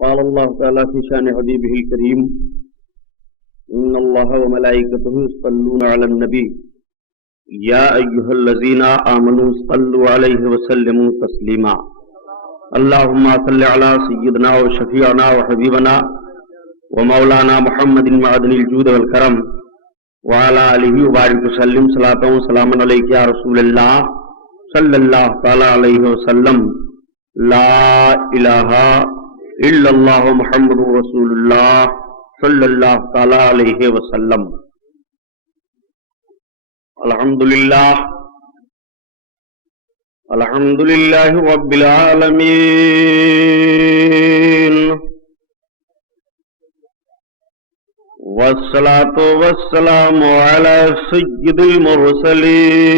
قال الله تعالى في شان حبيبه الكريم إن الله وملائكته يصلون على النبي يا أيها الذين آمنوا صلوا عليه وسلموا تسليما اللهم صل على سيدنا وشفيعنا وحبيبنا ومولانا محمد معدن الجود والكرم وعلى آله وبارك وسلم صلاة وسلاما عليك يا رسول الله صلى الله تعالى عليه وسلم لا إله إلا الله محمد رسول الله صلى الله تعالى عليه وسلم. الحمد لله رب العالمين والصلاة والسلام على سيد المرسلين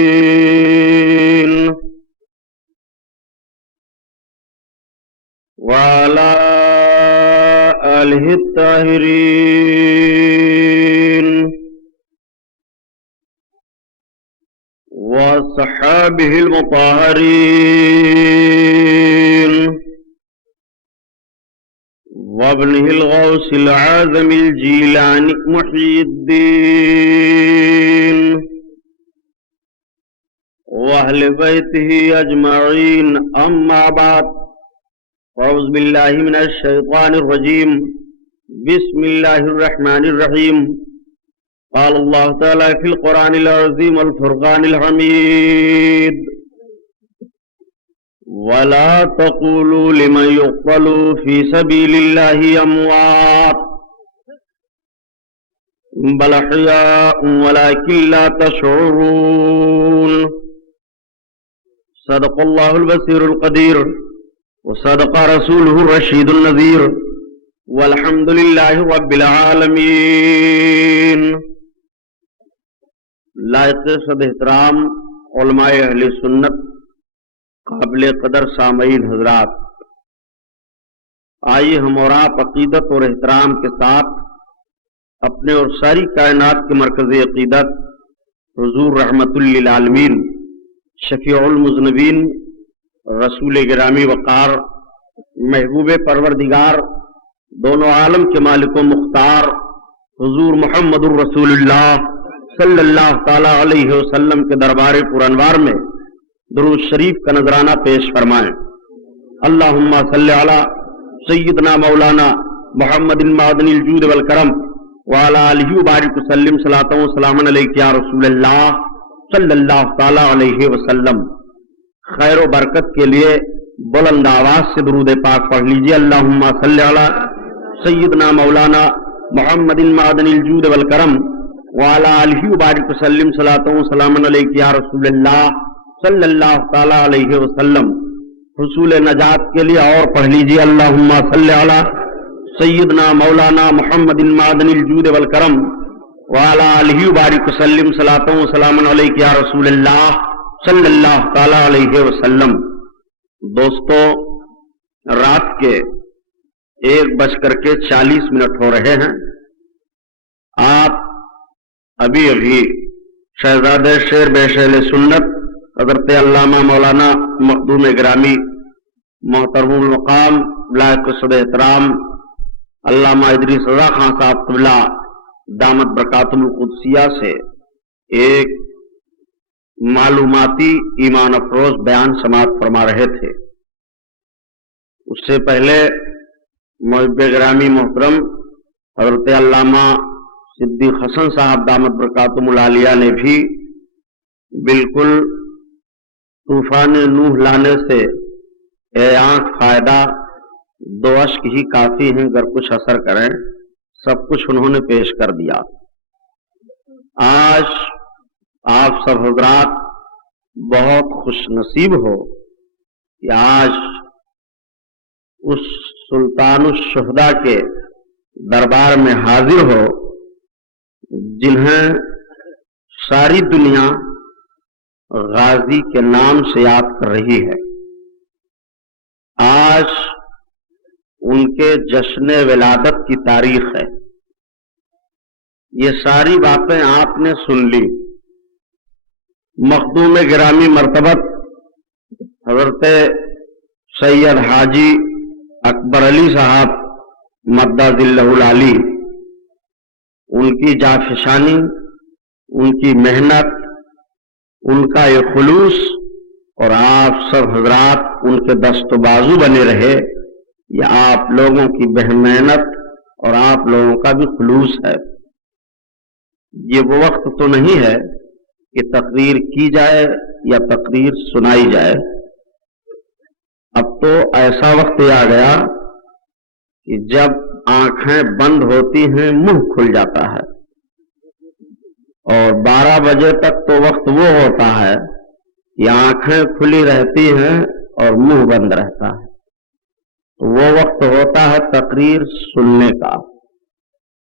وعلى آله الطاهرين وصحابه المطهرين وابنه الغوث العازم الجيلاني محي الدين وأهل بيته أجمعين أما بعد أعوذ بالله من الشيطان الرجيم بسم الله الرحمن الرحيم قال الله تعالى في القرآن العظيم والفرقان الحميد ولا تقولوا لمن يقتل في سبيل الله أموات بل أحياء ولكن لا تشعرون صدق الله البصير القدير وصدق رسوله الرشيد النذير والحمد لله رب العالمين. لائق صد احترام علماء اہل سنت، قابل قدر سامعین حضرات، آئیے ہم اور آپ عقیدت اور احترام کے ساتھ اپنے اور ساری کائنات کے مرکز عقیدت حضور رحمت للعالمین شفیع المذنبین رسول گرامی وقار محبوب پروردگار دونوں عالم کے مالک و مختار حضور محمد الرسول اللہ صلی اللہ تعالی علیہ وسلم کے دربار پرانوار میں درود شریف کا نذرانہ پیش فرمائیں. اللہم صلی علی سیدنا مولانا محمد معدن الجود والکرم وعلی آلہ وبارک وسلم صلاۃ و سلام علیک یا رسول اللہ صلی اللہ تعالی علیہ وسلم. خیر و برکت کے لیے بلند آواز سے درود پاک پڑھ لیجئے. اللہم صلی علی سیدنا مولانا محمد معدن الجود والکرم وعلی آلہ وبارک وسلم صلاۃ و سلام علیک یا رسول اللہ صلی اللہ تعالی علیہ وسلم. حصول نجات کے لیے اور پڑھ لیجئے. اللہم صلی علی سیدنا مولانا محمد معدن الجود والکرم وعلی آلہ وبارک وسلم صلاۃ و سلام علیک یا رسول اللہ صلی اللہ تعالی علیہ وسلم. دوستو، رات کے 1:40 ہو رہے ہیں. آپ ابھی شہزادہ شیر بیشیل سنت حضرت علامہ مولانا مخدوم گرامی محترم المقام لائق صد احترام علامہ ادریس رضا خان صاحب قبلہ دامت برکاتہ القدسیہ سے ایک معلوماتی ایمان افروز بیان سماعت فرما رہے تھے. اس سے پہلے محب گرامی محترم حضرت علامہ صدیق حسن صاحب دامت برکاتہم العالیہ نے بھی بالکل طوفان نوح لانے سے اے آنکھ فائدہ 2 اشک ہی کافی ہیں اگر کچھ اثر کریں، سب کچھ انہوں نے پیش کر دیا. آج آپ سب حضرات بہت خوش نصیب ہو کہ آج اس سلطان الشہداء کے دربار میں حاضر ہو جنہیں ساری دنیا غازی کے نام سے یاد کر رہی ہے. آج ان کے جشن ولادت کی تاریخ ہے. یہ ساری باتیں آپ نے سن لی. مخدوم گرامی مرتبت حضرت سید حاجی اکبر علی صاحب मद्दा दिल्लहुल आली, उनकी जाफशानी, उनकी मेहनत, उनका ये खुलूस और आप सब हजरात उनके दस्तबाजू बने रहे, ये आप लोगों की मेहनत और आप लोगों का भी खुलूस है। ये वो वक्त तो नहीं है कि तकरीर की जाए या तकरीर सुनाई जाए। अब तो ऐसा वक्त आ गया कि जब आंखें बंद होती हैं मुंह खुल जाता है, और 12 बजे तक तो वक्त वो होता है कि आंखें खुली रहती हैं और मुंह बंद रहता है। तो वो वक्त होता है तकरीर सुनने का,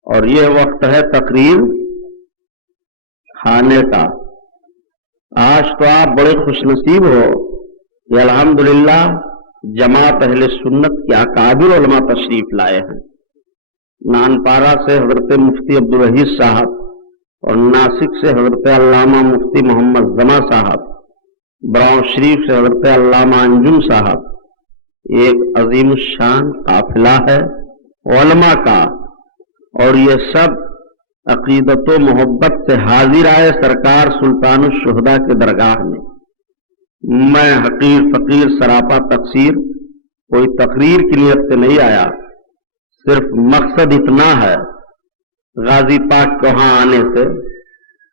और ये वक्त है तकरीर खाने का। आज तो आप बड़े खुशनसीब हो कि अल्हम्दुलिल्लाह जमात अहले सुन्नत के अकाबिर उलमा तशरीफ लाए हैं। नानपारा से हजरत मुफ्ती अब्दुल रहीस साहब और नासिक से हजरत अल्लामा मुफ्ती मोहम्मद जमा साहब, बराव शरीफ से हजरत अल्लामा अंजुम साहब, एक अजीम शान काफिला है उलमा का, और ये सब अकीदत व मोहब्बत से हाजिर आए सरकार सुल्तानुश शुहदा के दरगाह में। मैं हकीर फकीर सरापा तकसीर कोई तकरीर की नियत से नहीं आया, सिर्फ मकसद इतना है गाजी पाक को वहां आने से,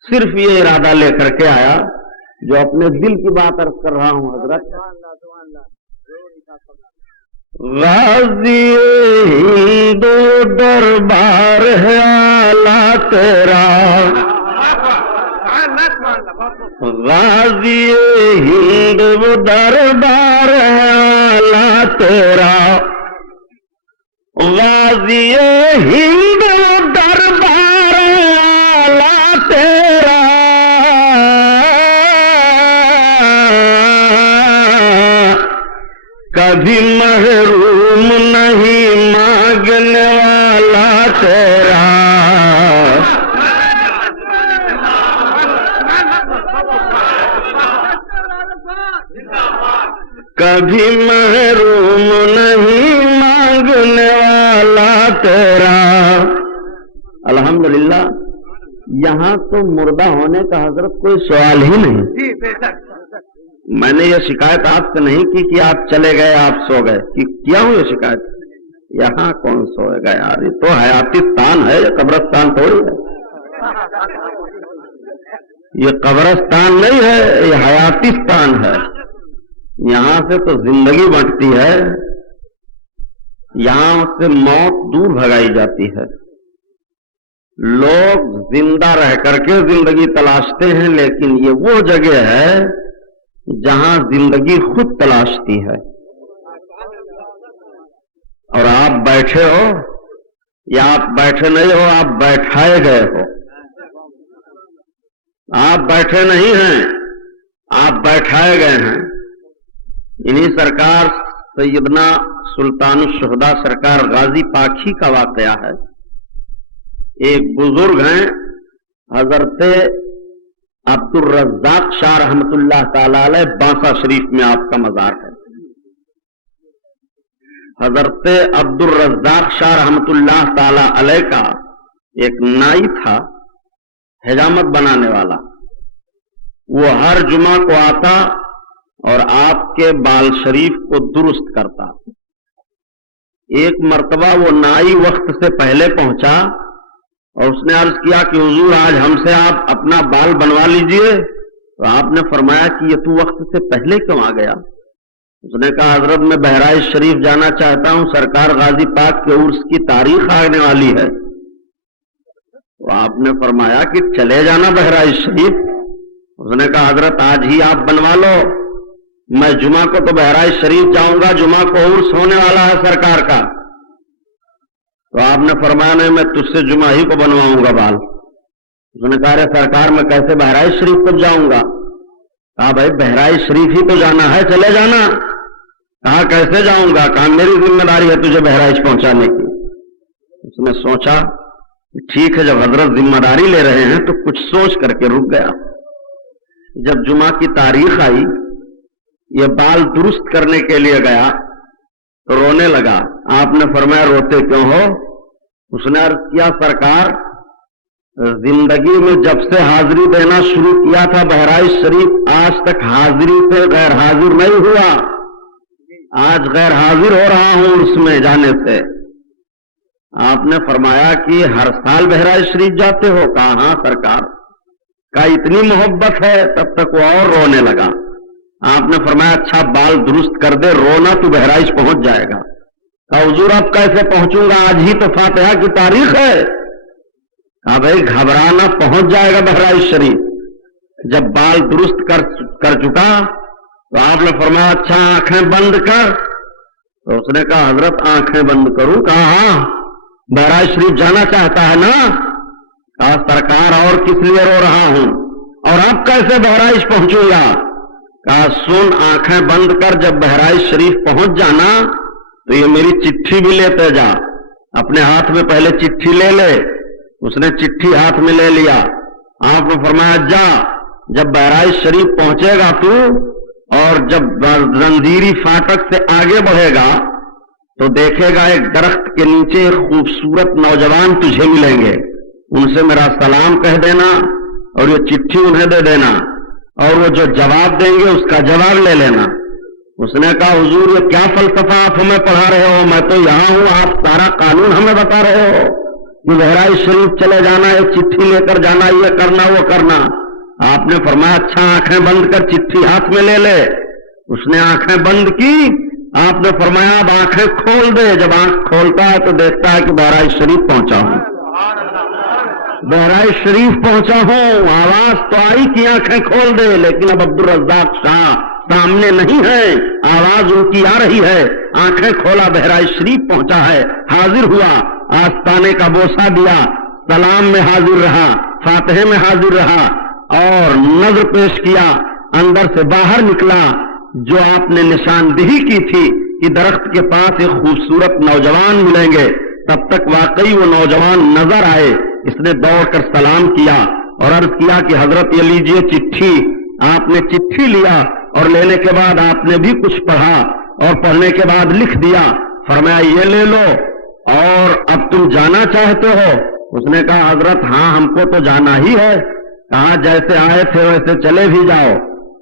सिर्फ ये इरादा लेकर के आया जो अपने दिल की बात अर्ज कर रहा हूं हजरत। गाजी दो दरबार है आला तेरा, गाजी हिंद वो दरबार है आला तेरा, गाजी हिंद वो दरबार है आला तेरा, कभी महरूम नहीं मांगने वाला तेरा, कभी महरूम नहीं मांगने वाला तेरा। अल्हम्दुलिल्लाह यहाँ तो मुर्दा होने का हजरत कोई सवाल ही नहीं। मैंने ये शिकायत आपसे नहीं की कि आप चले गए आप सो गए, कि किया हूं ये शिकायत? यहाँ कौन सोएगा यार, ये तो हयाती स्थान है, ये कब्रस्तान थोड़ी है। ये कब्रस्तान नहीं है, ये हयाती स्थान है। यहाँ से तो जिंदगी बढ़ती है, यहाँ से मौत दूर भगाई जाती है। लोग जिंदा रह करके जिंदगी तलाशते हैं, लेकिन ये वो जगह है जहां जिंदगी खुद तलाशती है। और आप बैठे हो या आप बैठे नहीं हो, आप बैठाए गए हो। आप बैठे नहीं हैं, आप बैठाए गए हैं। इन्हीं सरकार सैयदना सुल्तानुश शुहदा सरकार गाजी पाखी का वाकया है। एक बुजुर्ग हैं हजरत अब्दुल रज़्ज़ाक शाह रहमतुल्लाह ताला अलैह, बांसा शरीफ में आपका मजार है। हजरत अब्दुल रज़्ज़ाक शाह रहमतुल्लाह ताला अलैह का एक नाई था, हिजामत बनाने वाला। वो हर जुमा को आता और आपके बाल शरीफ को दुरुस्त करता। एक मर्तबा वो नाई वक्त से पहले पहुंचा और उसने अर्ज किया कि हुजूर आज हमसे आप अपना बाल बनवा लीजिए। तो आपने फरमाया कि ये तू वक्त से पहले क्यों आ गया? उसने कहा हजरत मैं बहराइच शरीफ जाना चाहता हूं, सरकार गाजी पाक के उर्स की तारीख आने वाली है। तो आपने फरमाया कि चले जाना बहराइच शरीफ। उसने कहा हजरत आज ही आप बनवा लो, मैं जुमा को तो बहराइच शरीफ जाऊंगा, जुमा को उर्स होने वाला है सरकार का। तो आपने फरमाया नहीं मैं तुझसे जुमा ही को बनवाऊंगा बाल। उसने कहा अरे सरकार मैं कैसे बहराइच शरीफ को जाऊंगा? कहा भाई बहराइच शरीफ ही तो जाना है, चले जाना। कहा कैसे जाऊंगा? कहा मेरी जिम्मेदारी है तुझे बहराइच पहुंचाने की। उसने सोचा ठीक है, जब हजरत जिम्मेदारी ले रहे हैं तो कुछ सोच करके रुक गया। जब जुमा की तारीख आई, ये बाल दुरुस्त करने के लिए गया تو رونے لگا. آپ نے فرمایا روتے کیوں ہو؟ اس نے عرض کیا سرکار زندگی میں جب سے حاضری دینا شروع کیا تھا بہرائچ شریف آج تک حاضری سے غیر حاضر نہیں ہوا. آج غیر حاضر ہو رہا ہوں اس میں جانے سے. آپ نے فرمایا کہ ہر سال بہرائچ شریف جاتے ہو؟ کہا ہاں سرکار. کہا اتنی محبت ہے؟ تب تک وہ اور رونے لگا. آپ نے فرمایا اچھا بال درست کر دے، رونا تو بہرائچ پہنچ جائے گا. کہا حضور اب کیسے پہنچوں گا؟ آج ہی تو فاتحہ کی تاریخ ہے. کہا بھائی گھبرانا، پہنچ جائے گا بہرائچ شریف. جب بال درست کر چکا تو آپ نے فرمایا اچھا آنکھیں بند کر. تو اس نے کہا حضرت آنکھیں بند کروں؟ کہا ہاں. بہرائچ شریف جانا چاہتا ہے نا؟ کہا سرکار اور کس لیے رو رہا ہوں، اور اب کیسے بہرائچ پہنچوں گا؟ کہا سن، آنکھیں بند کر، جب بہرائچ شریف پہنچ جانا تو یہ میری چٹھی بھی لیتے جا. اپنے ہاتھ میں پہلے چٹھی لے لے. اس نے چٹھی ہاتھ میں لے لیا. آپ نے فرمایا جا، جب بہرائچ شریف پہنچے گا تو، اور جب زنجیری فاٹک سے آگے بڑھے گا تو دیکھے گا ایک درخت کے نیچے ایک خوبصورت نوجوان تجھے ملیں گے. ان سے میرا سلام کہہ دینا اور یہ چٹھی انہیں دے دینا، اور وہ جو جواب دیں گے اس کا جواب لے لینا. اس نے کہا حضور یہ کیا فلسفہ آپ ہمیں پڑھا رہے ہو؟ میں تو یہاں ہوں، آپ سارا قانون ہمیں بتا رہے ہو کہ بہرائچ شریف چلے جانا، ایک چٹھی لے کر جانا، یہ کرنا وہ کرنا. آپ نے فرمایا اچھا آنکھیں بند کر، چٹھی ہاتھ میں لے لے. اس نے آنکھیں بند کی. آپ نے فرمایا اب آنکھیں کھول دے. جب آنکھ کھولتا ہے تو دیکھتا ہے کہ بہرائچ شریف پہنچا ہوں. بہرائچ شریف پہنچا ہوں. آواز تو آئی کہ آنکھیں کھول دے، لیکن اب عبدالرزاق شاہ سامنے نہیں ہے. آواز ان کی آ رہی ہے. آنکھیں کھولا، بہرائچ شریف پہنچا ہے، حاضر ہوا، آستانے کا بوسہ دیا، سلام میں حاضر رہا، فاتحے میں حاضر رہا، اور نظر پیش کیا. اندر سے باہر نکلا. جو آپ نے نشاندہی کی تھی کہ درخت کے پاس ایک خوبصورت نوجوان ملیں گے، تب تک واقعی وہ نوجوان نظر آئے. اس نے دوڑ کر سلام کیا اور عرض کیا کہ حضرت یہ لیجئے چٹھی. آپ نے چٹھی لیا اور لینے کے بعد آپ نے بھی کچھ پڑھا اور پڑھنے کے بعد لکھ دیا. فرمایا یہ لے لو، اور اب تم جانا چاہتے ہو؟ اس نے کہا حضرت ہاں ہم کو تو جانا ہی ہے. کہا جیسے آئے تھے ویسے چلے بھی جاؤ.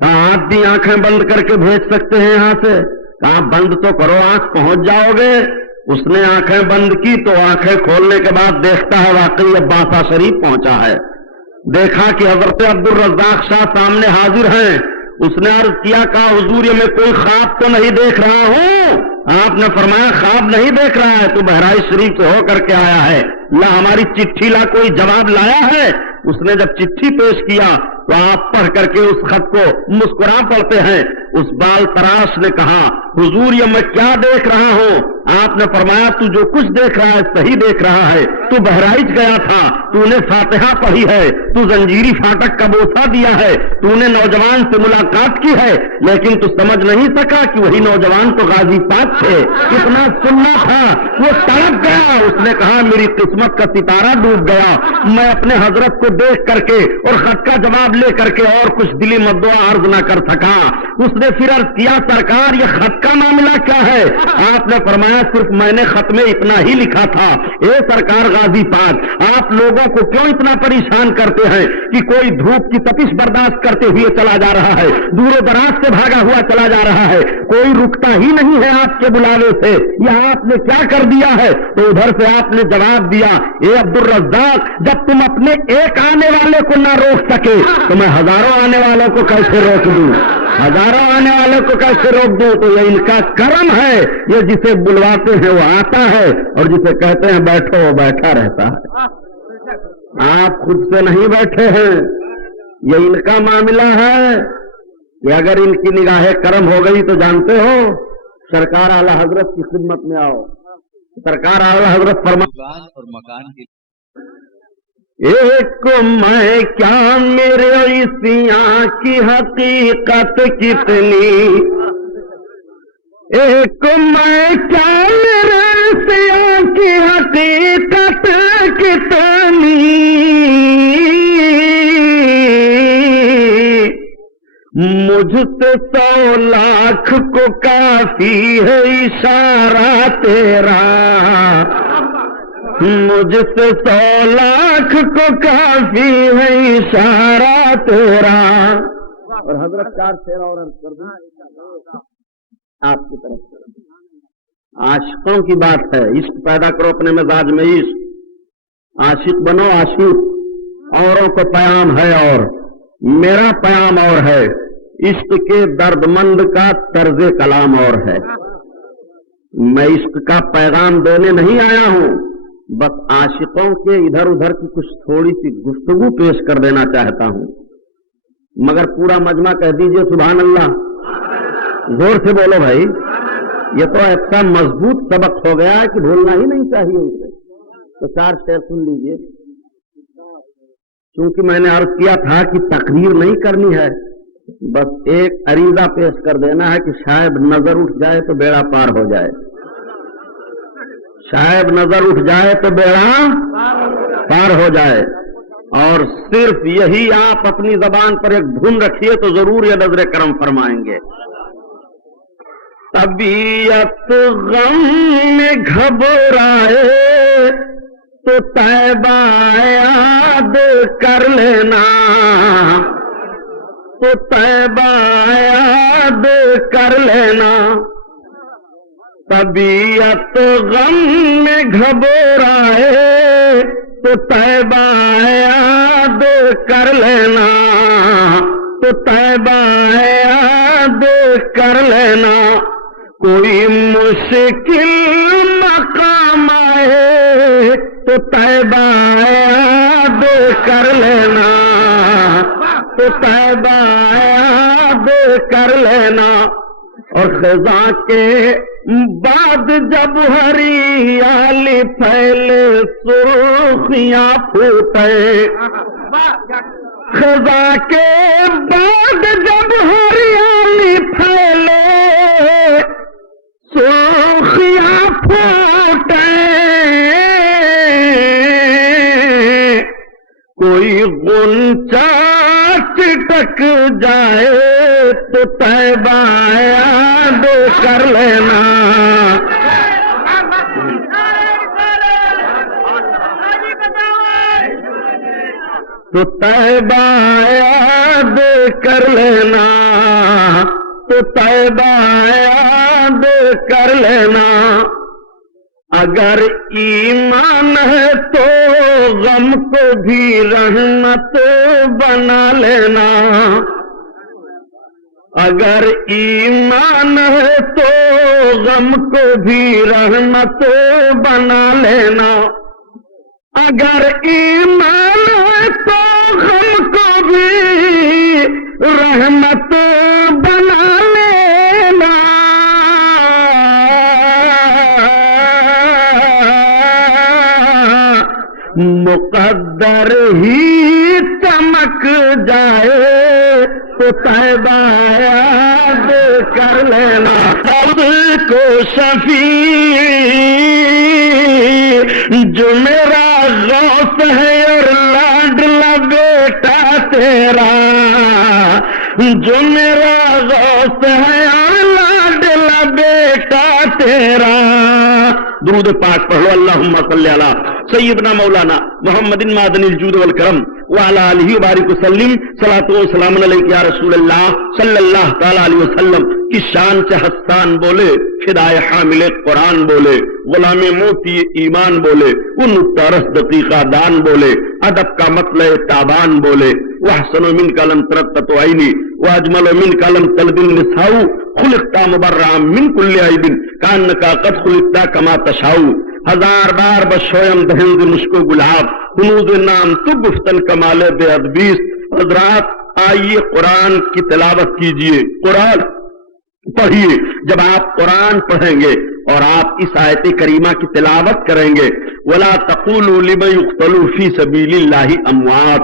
کہا آپ بھی آنکھیں بند کر کے بھیج سکتے ہیں یہاں سے؟ کہا بند تو کرو، آنکھ پہنچ جاؤ گے. اس نے آنکھیں بند کی تو آنکھیں کھولنے کے بعد دیکھتا ہے واقعی اب باسا شریف پہنچا ہے. دیکھا کہ حضرت عبدالرزاق شاہ سامنے حاضر ہیں. اس نے عرض کیا کہا حضور یہ میں کوئی خواب تو نہیں دیکھ رہا ہوں؟ آپ نے فرمایا خواب نہیں دیکھ رہا ہے، تو بہرائچ شریف سے ہو کر کے آیا ہے. لا ہماری چٹھی لا، کوئی جواب لایا ہے؟ اس نے جب چٹھی پیش کیا تو آپ پڑھ کر کے اس خط کو مسکرا پڑتے ہیں. اس بال تراش نے کہا حضور یہ میں کیا دیکھ رہا ہوں؟ آپ نے فرمایا تو جو کچھ دیکھ رہا ہے صحیح دیکھ رہا ہے. تو بہرائچ گیا تھا، تو نے فاتحہ پڑھی ہے، تو زنجیری فاٹک کا بوسہ دیا ہے، تو نے نوجوان سے ملاقات کی ہے، لیکن تو سمجھ نہیں سکا کہ وہی نوجوان تو غازی پاک تھے. اتنا سننا تھا، وہ تڑپ گیا. اس نے کہا میری قسمت کا ستارہ ڈوب گیا. میں اپنے حضرت کو دیکھ کر کے اور خط کا جواب لے کر کے اور کچھ دلی مدعا عرض نہ کر سکا. اس نے پھر عرض کیا سرکار یہ خط کا معاملہ کیا ہے؟ آپ نے فرمایا صرف میں نے خط میں اتنا ہی لکھا تھا، اے سرکار غازی پاک آپ لوگوں کو کیوں اتنا پریشان کرتے ہیں کہ کوئی دھوپ کی تپش برداشت کرتے ہوئے چلا جا رہا ہے، دور و دراز سے بھاگا ہوا چلا جا رہا ہے، کوئی رکتا ہی نہیں ہے آپ کے بلاوے سے، یہ آپ نے کیا کر دیا ہے؟ تو ادھر سے آپ نے جواب دیا اے عبدالرزاق جب تم اپنے ایک آنے والے کو نہ روک سکے تو میں ہزاروں آنے والوں کو کیسے روک دوں؟ ہزاروں آنے والوں کو کیسے روک دوں؟ تو یہ ان کا کرم ہے. یہ جسے بلواتے ہیں وہ آتا ہے، اور جسے کہتے ہیں بیٹھو وہ بیٹھا رہتا ہے. آپ خود سے نہیں بیٹھے ہیں، یہ ان کا معاملہ ہے کہ اگر ان کی نگاہ کرم ہو گئی تو جانتے ہو سرکار اعلی حضرت کی خدمت میں آؤ. سرکار اعلی حضرت فرمان اور مکان کی ایک میں کیا میرے عیسیاں کی حقیقت کتنی، ایک میں کیا میرے عیسیاں کی حقیقت کتنی، مجھ سے 100 لاکھ کو کافی ہے اشارہ تیرا، مجھ سے 100 لاکھ کو کافی ہے اشارہ تیرا. اور حضرت 4 شعر اور عرض کر دوں آپ کی طرف سے. عاشقوں کی بات ہے، عشق پیدا کرو اپنے مزاج میں، عشق، عاشق بنو، عاشق. اوروں کو پیام ہے اور میرا پیام اور ہے، عشق کے درد مند کا طرز کلام اور ہے. میں عشق کا پیغام دینے نہیں آیا ہوں، بس عاشقوں کے ادھر ادھر کی کچھ تھوڑی سی گفتگو پیش کر دینا چاہتا ہوں. مگر پورا مجمع کہہ دیجئے سبحان اللہ، زور سے بولو بھائی. یہ تو ایسا مضبوط سبق ہو گیا کہ بھولنا ہی نہیں چاہیے اسے. تو 4 شعر سن لیجئے. چونکہ میں نے عرض کیا تھا کہ تقریر نہیں کرنی ہے، بس ایک عریضہ پیش کر دینا ہے کہ شاید نظر اٹھ جائے تو بیڑا پار ہو جائے، شاید نظر اٹھ جائے تو بیڑا پار ہو جائے. اور صرف یہی آپ اپنی زبان پر ایک دھن رکھیے تو ضرور یہ نظر کرم فرمائیں گے. طبیعت غم میں گھبرائے تو طیبہ یاد کر لینا، تو طیبہ یاد کر لینا. طبیعت غم میں گھبرائے تو طیبہ یاد کر لینا، تو طیبہ یاد کر لینا. کوئی مشکل مقام آئے تو طیبہ یاد کر لینا، تو طیبہ یاد کر لینا. اور خزاں کے بعد جب ہریالی پھیلے سرخیاں پھوٹے، خزاں کے بعد جب ہریالی پھیلے سرخیاں پھوٹے، کوئی غنچہ چٹک جائے تو طیبہ یاد کر لینا. تو طیبہ یاد کر لینا، تو طیبہ یاد کر لینا. اگر ایمان ہے تو غم کو بھی رحمت بنا لینا، اگر ایمان ہے تو غم کو بھی رحمت بنا لینا. اگر ایمان ہے تو غم کو بھی رحمت بنا لینا. مقدر ہی چمک جائے تو طیبہ یاد کر لینا. خود کو شفیع جو میرا غوث ہے اور لاڈلا بیٹا تیرا، جو میرا غوث ہے اور لاڈلا بیٹا تیرا. درود پاک پڑھو. اللہم صلی علی سیدنا مولانا محمد معدن الجود والکرم وعلی آلہ وبارک وسلم. صلاۃ و سلام علیک یا رسول اللہ صلی اللہ تعالی علیہ وسلم کی شان سے حسان بولے، فدائے حامل قرآن بولے، غلام موتی ایمان بولے، ان ترس دقیقہ دان بولے، ادب کا مطلع تابان بولے. واحسن منک لم ترتت عینی واجمل منک لم تلد النساء خلقت مبرعا من کل عیب کانک قد خلقت کما تشاء. ہزار بار بشویم دہند مشکو گلاب کنوز نام تو گفتن کمال بے ادبیس. حضرات آئیے قرآن کی تلاوت کیجئے، قرآن پڑھیے. جب آپ قرآن پڑھیں گے اور آپ اس آیت کریمہ کی تلاوت کریں گے، وَلَا تَقُولُوا لِمَنْ يُقْتَلُ فِي سَبِيلِ اللَّهِ أَمْوَاتٌ،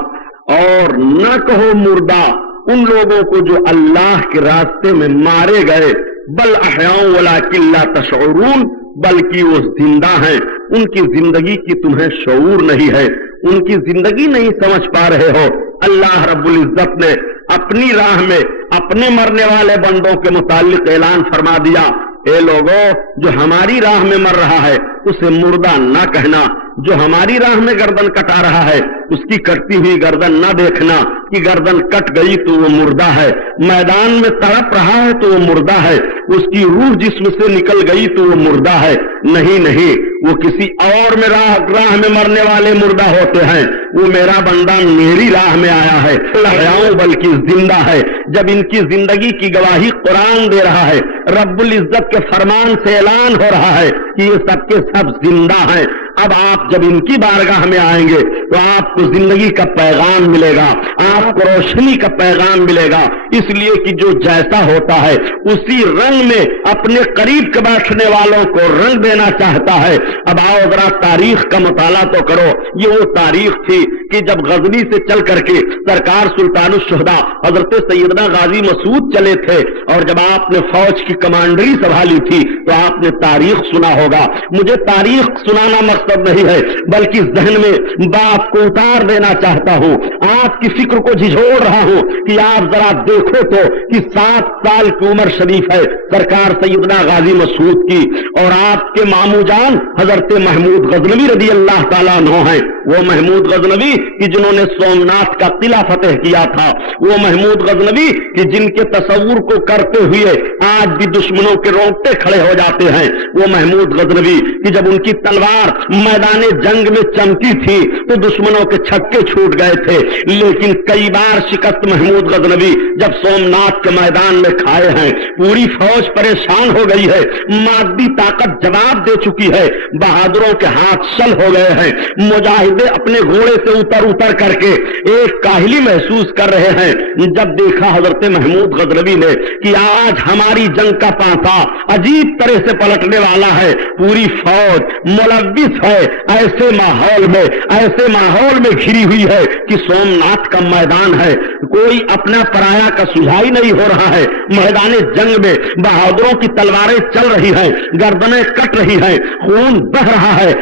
اور نہ کہو مردہ ان لوگوں کو جو اللہ کے راستے میں مارے گئے، بل احیاء ولیکن لا تشعرون، بلکہ وہ زندہ ہیں، ان کی زندگی کی تمہیں شعور نہیں ہے، ان کی زندگی نہیں سمجھ پا رہے ہو. اللہ رب العزت نے اپنی راہ میں अपने मरने वाले बंदों के मुतालिक ऐलान फरमा दिया, ए लोगों, जो हमारी राह में मर रहा है उसे मुर्दा ना कहना, जो हमारी राह में गर्दन कटा रहा है उसकी कटती हुई गर्दन ना देखना कि गर्दन कट गई तो वो मुर्दा है, मैदान में तड़प रहा है तो वो मुर्दा है, उसकी रूह जिस्म से निकल गई तो वो मुर्दा है। नहीं नहीं, वो किसी और में राह में मरने वाले मुर्दा होते हैं, वो मेरा बंदा मेरी राह में आया है, लहराऊं बल्कि जिंदा है। जब इनकी जिंदगी की गवाही कुरान दे रहा है, रब्बुल इज्जत के फरमान से ऐलान हो रहा है कि ये सबके सब जिंदा हैं। अब आप जब इनकी बारगाह में आएंगे तो आपको जिंदगी का पैगाम मिलेगा, आपको रोशनी का पैगाम मिलेगा, इसलिए कि जो जैसा होता है उसी रंग में अपने करीब के बैठने वालों को रंग देना चाहता है। अब आओ जरा तारीख का मुताला तो करो। ये वो तारीख थी कि जब गजनी से चल करके सरकार सुल्तानुल शुहदा हजरत सैयदना गाजी मसूद चले थे, और जब आपने फौज की कमांडरी संभाली थी तो आपने तारीख सुना होगा। मुझे तारीख सुनाना मकसद नहीं है, बल्कि जहन में बात को उतार देना चाहता हूं, आपकी फिक्र को झिझोड़ रहा हूं कि आप जरा देखो तो कि 7 साल की उम्र शरीफ है सरकार सैयदना गाजी मसूद की, और आपके मामू जान हजरत महमूद गजनवी रदी अल्लाह ताला अन्हु हैं। वो महमूद गजनवी कि जिन्होंने सोमनाथ का किला फतेह किया था, वो महमूद गजनवी कि जिनके तस्वुर को करते हुए आज भी दुश्मनों के रोंगटे खड़े हो जाते हैं, वो महमूद गजनवी कि जब उनकी तलवार मैदाने जंग में चमकी थी तो दुश्मनों के छक्के छूट गए थे, लेकिन कई बार शिकस्त महमूद गजनवी जब सोमनाथ के मैदान में खाए हैं। पूरी फौज परेशान हो गई है, मादी ताकत जवाब दे चुकी है, बहादुरों के हाथ सल हो गए हैं, मुजाहिदे अपने घोड़े से उतर करके एक काहिली महसूस कर रहे हैं। जब देखा हजरत महमूद गजनवी ने कि आज हमारी जंग का पांता अजीब तरह से पलटने वाला है, पूरी फौज मुलव्विस है, ऐसे माहौल में घिरी हुई है कि सोमनाथ का मैदान है, कोई अपना पराया का सुझाई नहीं हो रहा है। मैदान जंग में बहादुरों की तलवारें चल रही हैं, गर्दनें कट रही हैं, खून बह रहा है,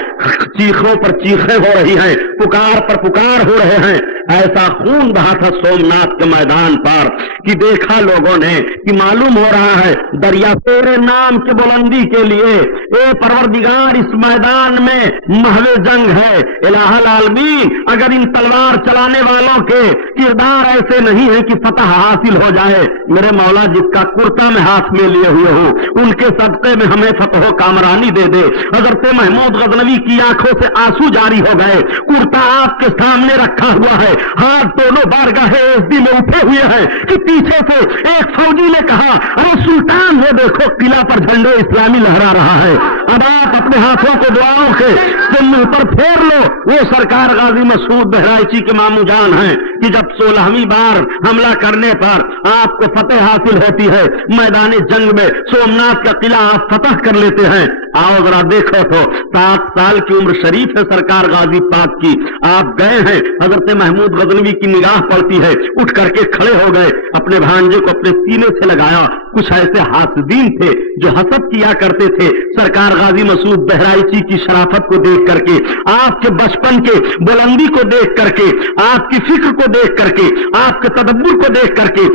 चीखों पर चीखें हो रही हैं, पुकार पर पुकार हो रहे हैं। ऐसा खून बहा था सोमनाथ के मैदान पर कि देखा लोगों ने कि मालूम हो रहा है दरिया तेरे नाम की बुलंदी के लिए ए परवरदिगार इस मैदान में महवे जंग है। इलाहुल आलमीन, अगर इन तलवार चलाने वालों के किरदार ऐसे नहीं है कि फतह हासिल हो जाए, मेरे मौला जिसका कुर्ता में हाथ में लिए हुए हो उनके सदक़े में हमें फतह कामरानी दे दे। हजरत महमूद गजनवी की आंखों से आंसू जारी हो गए, कुर्ता आपके सामने रखा हुआ है, हाथ दोनों बारगाहे एसडी में उठे हुए हैं कि पीछे से एक फौजी ने कहा, अरे सुल्तान वो देखो किला पर झंडे इस्लामी लहरा रहा है, अब आप अपने हाथों को दुआओं से मुंह पर फेर लो। वो सरकार गाजी मसूद बहराइची के मामू जान हैं कि जब 16वीं बार हमला करने पर आपको फतेह हासिल होती है, मैदान जंग में सोमनाथ का किला आप फतह कर लेते हैं। आओ जरा देखो तो 7 साल की उम्र शरीफ है सरकार गाजी पाक की, आप गए हैं, हजरत महमूद गजनवी की निगाह पड़ती है, उठ करके खड़े हो गए, अपने भांजे को अपने सीने से लगाया। कुछ ऐसे हासदीन थे जो हसद किया करते थे सरकार गाजी मसूद बहराइची की शराफत को देख करके, आपके बचपन के बुलंदी को देख करके, आपकी फिक्र को देख करके, आपके तदब्बुर को देख करके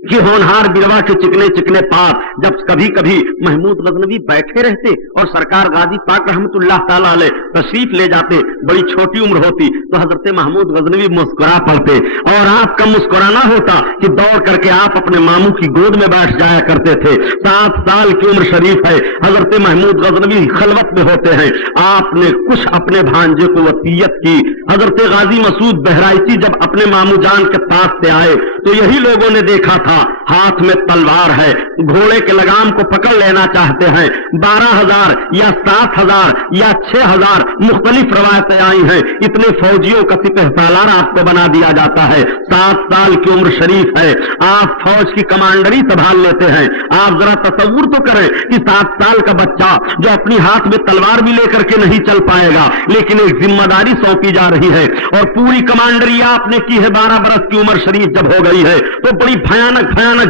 कि होनहार बिरवा के चिकने चिकने पाप। जब कभी कभी महमूद गजनवी बैठे रहते और सरकार गाजी पाक रहमतुल्लाह ताला अलैह तशरीफ ले जाते, बड़ी छोटी उम्र होती तो हजरत महमूद गजनवी मुस्कुरा पड़ते, और आपका मुस्कुराना होता कि दौड़ करके आप अपने मामू की गोद में बैठ जाया करते थे। 7 साल की उम्र शरीफ है, हजरत महमूद गजनवी खलवत में होते हैं, आपने कुछ अपने भांजे को वसीयत की। हजरत गाजी मसूद बहराइची जब अपने मामू जान के पास से आए तो यही लोगों ने देखा था, हाथ में तलवार है, घोड़े के लगाम को पकड़ लेना चाहते हैं। 12,000 या 7,000 या 6,000 मुख्तलिफ रवायतें आई हैं, इतने फौजियों का सिपह सालार आपको बना दिया जाता है। 7 साल की उम्र शरीफ है, आप फौज की कमांडरी संभाल लेते हैं। आप जरा तसव्वुर तो करें कि 7 साल का बच्चा जो अपनी हाथ में तलवार भी लेकर के नहीं चल पाएगा, लेकिन एक जिम्मेदारी सौंपी जा रही है और पूरी कमांडरी आपने की है। 12 बरस की उम्र शरीफ जब हो गई है तो बड़ी भयानक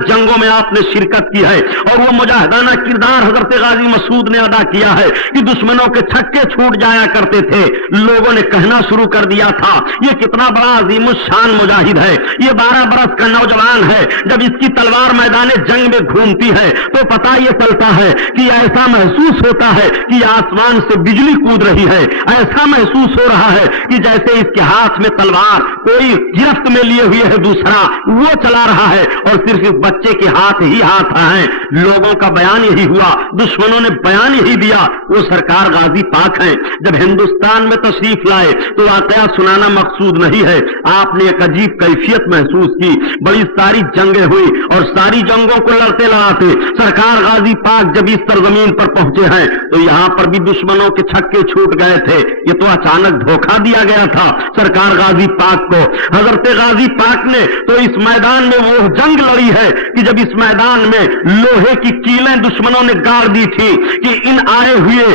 जंगों में आपने शिरकत की है, और वो मुजाहिदाना किरदार हजरत गाजी मसूद ने अदा किया है कि दुश्मनों के छक्के छूट जाया जाया करते थे, लोगों ने कहना शुरू कर दिया था ये कितना बड़ा अजीमुशान मुजाहिद है, ये 12 बरस का नौजवान है। जब इसकी तलवार मैदान जंग में घूमती है तो पता ये चलता है कि ऐसा महसूस होता है कि आसमान से बिजली कूद रही है, ऐसा महसूस हो रहा है कि जैसे इसके हाथ में तलवार कोई गिरफ्त में लिए हुए है, दूसरा वो चला रहा है और सिर्फ इस बच्चे के हाथ ही हाथ है। लोगों का बयान यही हुआ, दुश्मनों ने बयान यही दिया। वो सरकार गाजी पाक हैं, जब हिंदुस्तान में तशरीफ लाए तो वाकया सुनाना मकसूद नहीं है। आपने एक अजीब कैफियत महसूस की, बड़ी सारी जंगें हुई और सारी जंगों को लड़ते लड़ाते सरकार गाजी पाक जब इस सरजमीन पर पहुंचे हैं तो यहां पर भी दुश्मनों के छक्के छूट गए थे। ये तो अचानक धोखा दिया गया था सरकार गाजी पाक को। हजरत गाजी पाक ने तो इस मैदान में वो जंग लड़ी है कि जब इस मैदान में लोहे की कीलें दुश्मनों ने गाड़ दी थी कि इन आए हुए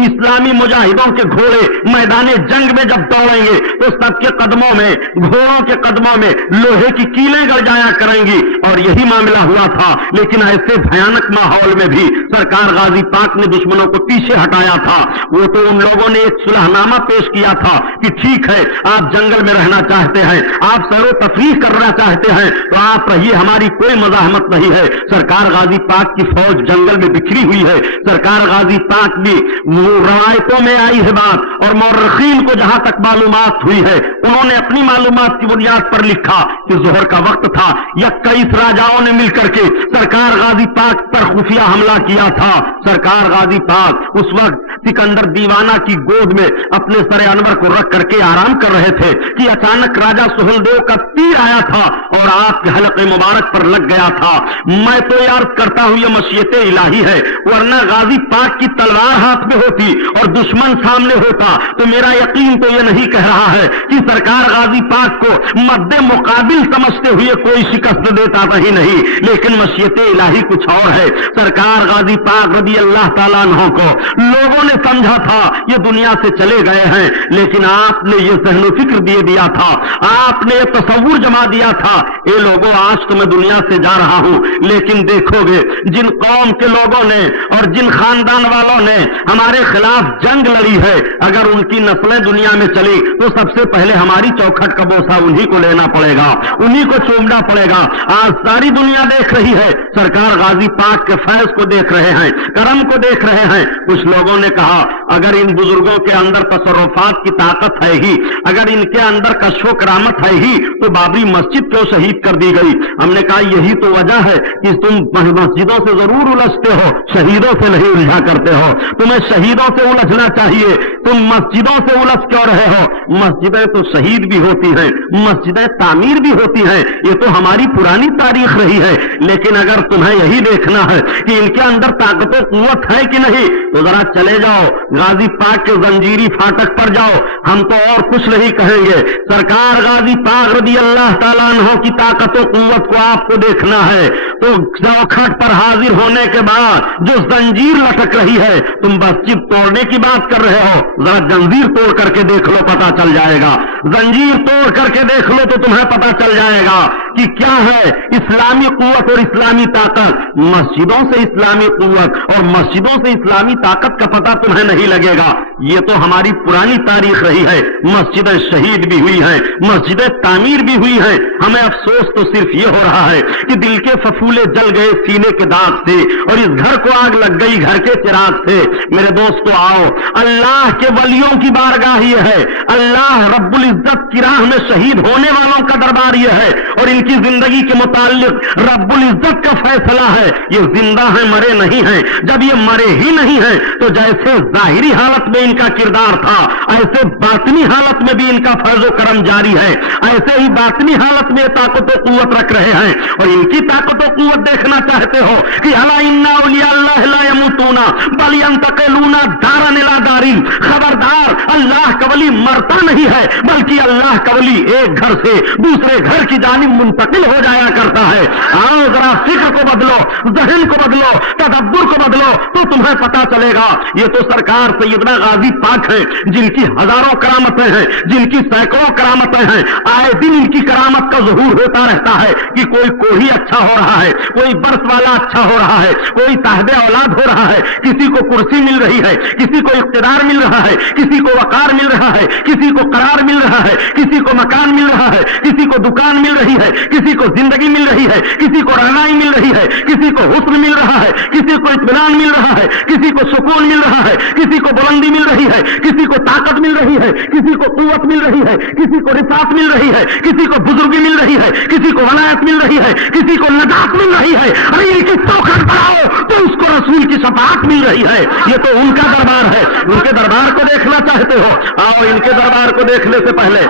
इस्लामी मुजाहिदों के घोड़े मैदान जंग में जब दौड़ेंगे तो सबके कदमों में, घोड़ों के कदमों में लोहे की कीलें गड़ जाया करेंगी। और यही मामला हुआ था। लेकिन ऐसे भयानक माहौल में भी सरकार गाजी पाक ने दुश्मनों को पीछे हटाया था। वो तो उन लोगों ने एक सुलहनामा पेश किया था कि ठीक है, आप जंगल में रहना चाहते हैं, आप सैरो तफरीह करना चाहते हैं तो आप रहिए, हमारी कोई मज़ाहमत नहीं है। सरकार गाजी पाक की फौज जंगल में बिखरी हुई है। सरकार गाजी पाक भी वो रवायतों में आई है बात, और मौरखीन को जहां तक मालूमात हुई है उन्होंने अपनी मालूमात की बुनियाद पर लिखा कि जोहर का वक्त था, 21 राजाओं ने मिलकर के सरकार गाजी पाक पर खुफिया हमला किया था। सरकार गाजी पाक उस वक्त सिकंदर दीवाना की गोद में अपने सरे अनवर को रख करके आराम कर रहे थे कि अचानक राजा सुहेलदेव का तीर आया था और आपके हलक़े मुबारक पर लग गया था। मैं तो यार करता हूं ये मशीयते इलाही है, वरना गाजी पाक की तलवार हाथ में होती और दुश्मन सामने होता तो मेरा यकीन तो ये नहीं कह रहा है कि सरकार गाजी पाक को मद्दे मुकाबिल समझते हुए कोई शिकस्त देता ही नहीं। लेकिन मशीयते इलाही कुछ और है। सरकार गाजी पाक रज़ी अल्लाह ताला अन्हु को लोगों ने समझा था ये दुनिया से चले गए हैं, लेकिन आपने ये ज़हन फिक्र दे दिया था, आपने ये तसव्वुर जमा दिया था, ये लोगों आज तो मैं दुनिया से जा रहा हूं। लेकिन देखोगे जिन कौम के लोगों ने और जिन खानदान वालों ने हमारे खिलाफ जंग लड़ी है, अगर उनकी नस्लें दुनिया में चली तो सबसे पहले हमारी चौखट का बोसा उन्हीं को लेना पड़ेगा, उन्हीं को चूमना पड़ेगा। आज सारी दुनिया देख रही है, सरकार गाजी पाक के फैज को देख रहे हैं, करम को देख रहे हैं। कुछ लोगों ने कहा अगर इन बुजुर्गों के अंदर तसर्रुफात की ताकत है ही, अगर इनके अंदर कश्फ करामत है ही तो बाबरी मस्जिद क्यों शहीद कर दी गई? हमने कहा यही तो वजह है कि तुम मस्जिदों से जरूर उलझते हो, शहीदों से नहीं उलझा करते हो। तुम्हें शहीदों से उलझना चाहिए, तुम मस्जिदों से उलझ क्यों रहे हो? मस्जिदें तो शहीद भी होती हैं, मस्जिदें तामीर भी होती हैं, ये तो हमारी पुरानी तारीख रही है। लेकिन अगर तुम्हें यही देखना है कि इनके अंदर ताकत व कुव्वत है कि नहीं तो जरा चले जाओ गाजी पाक के जंजीरी फाटक पर जाओ, हम तो और कुछ नहीं कहेंगे। सरकार गाजी पाक रज़ी अल्लाह ताला अन्हु की ताकत व कुव्वत को आपको देखना है तो चौखट पर हाजिर होने के बाद जो जंजीर लटक रही है, तुम मस्जिद तोड़ने की बात कर रहे हो, जरा जंजीर तोड़ करके देख लो, पता चल जाएगा। जंजीर तोड़ करके देख लो तो तुम्हें पता चल जाएगा कि क्या है इस्लामी कुव्वत और इस्लामी ताकत। मस्जिदों से इस्लामी कुव्वत और मस्जिदों से इस्लामी ताकत का पता तुम्हें नहीं लगेगा। ये तो हमारी पुरानी तारीख रही है। मस्जिदें शहीद भी हुई हैं, मस्जिदें तामीर भी हुई हैं। हमें अफसोस तो सिर्फ ये हो रहा है कि दिल के फफूले जल गए सीने के दाग से और इस घर को आग लग गई घर के चिराग से। मेरे दोस्तों आओ, अल्लाह के वलियों की बारगाह ये है, अल्लाह रब्बुल इज्जत की राह में शहीद होने वालों का दरबार ये है और इनकी जिंदगी के मुताल्लिक रब्बुल इज्जत का फैसला है। ये जिंदा है, मरे नहीं हैं। जब ये मरे ही नहीं हैं तो जैसे जाहिरी हालत में इनका किरदार था ऐसे बातनी हालत में भी इनका फर्जो करम जारी है। ऐसे ही बातनी हालत में ताकत व कुव्वत रख रहे हैं और इनकी ताकत व कुव्वत देखना चाहते हो कि अला इन्ना औलिया अल्लाह ला यमूतूना बल यंतकिलूना दारन इला दारिन। खबरदार, अल्लाह का वली مرتا نہیں ہے بلکہ اللہ کا ولی ایک گھر سے دوسرے گھر کی جانب منتقل ہو جایا کرتا ہے. آؤ ذرا فکر کو بدلو, ذہن کو بدلو, تدبر کو بدلو تو تمہیں پتا چلے گا. یہ تو سرکار سیدنا غازی پاک ہیں جن کی ہزاروں کرامتیں ہیں, جن کی سینکڑوں کرامتیں ہیں. آئے دن ان کی کرامت کا ظہور ہوتا رہتا ہے کہ کوئی اچھا ہو رہا ہے, کوئی برس والا اچھا ہو رہا ہے, کوئی صاحب اولاد ہو رہا ہے, کسی کو کرسی مل رہی ہے, کسی کو اقتدار مل رہا ہے, کسی کو وقار مل رہا ہے, کسی کو قرار مل رہا ہے, کسی کو مکان مل رہا ہے, کسی کو دکان مل رہی ہے, کسی کو زندگی مل رہی ہے, کسی کو رہنائی مل رہی ہے, کسی کو حسن مل رہا ہے, کسی کو اطمینان مل رہا ہے, کسی کو سکون مل رہا ہے, کسی کو بلندی مل رہی ہے, کسی کو طاقت مل رہی ہے, کسی کو قوت مل رہی ہے, کسی کو رفعت مل رہی ہے, کسی کو بزرگی مل رہی ہے, کسی کو ولایت مل رہی ہے, کسی کو نجات مل رہی ہے. ارے ان کی توقع بڑھاؤ تو اس کو رسول کی شفاعت مل رہی ہے. یہ تو ان کا دربار ہے. ان کے دربار کو دیکھنا چاہتے ہو, آؤ ان کے دربار کو دیکھنے سے پہلے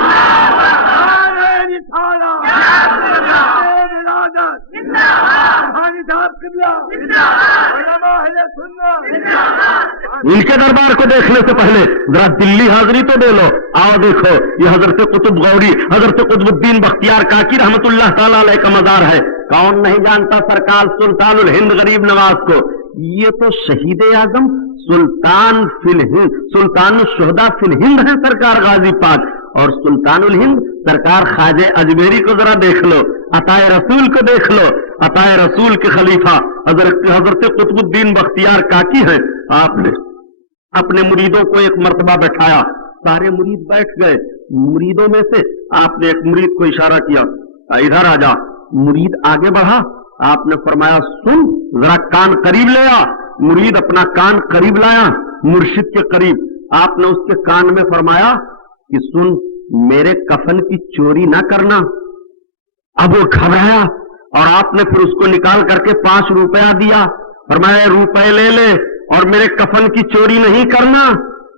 ان کے دربار کو دیکھنے سے پہلے ذرا دلی حاضری تو دے لو. آؤ دیکھو, یہ حضرت قطب غوری حضرت قطب الدین بختیار کاکی رحمت اللہ تعالی علیہ کا مزار ہے. کون نہیں جانتا سرکار سلطان الہند غریب نواز کو. یہ تو شہید اعظم سلطان فی الہند, سلطان الشہداء فی الہند ہے سرکار غازی پاک. اور سلطان الہند سرکار خواجہ اجمیری کو ذرا دیکھ لو, عطائے رسول کو دیکھ لو. عطائے رسول کے خلیفہ حضرت قطب الدین بختیار کاکی ہے. آپ نے اپنے مریدوں کو ایک مرتبہ بٹھایا, سارے مرید بیٹھ گئے. مریدوں میں سے آپ نے ایک مرید کو اشارہ کیا, ادھر آ جا. مرید آگے بڑھا, آپ نے فرمایا سن, ذرا کان قریب لے آ. مرید اپنا کان قریب لایا, مرشد کے قریب. آپ نے اس کے کان میں فرمایا کہ سن, میرے کفن کی چوری نہ کرنا. اب وہ گھبرایا اور آپ نے پھر اس کو نکال کر کے 5 روپیہ دیا. فرمایا روپے لے لے اور میرے کفن کی چوری نہیں کرنا.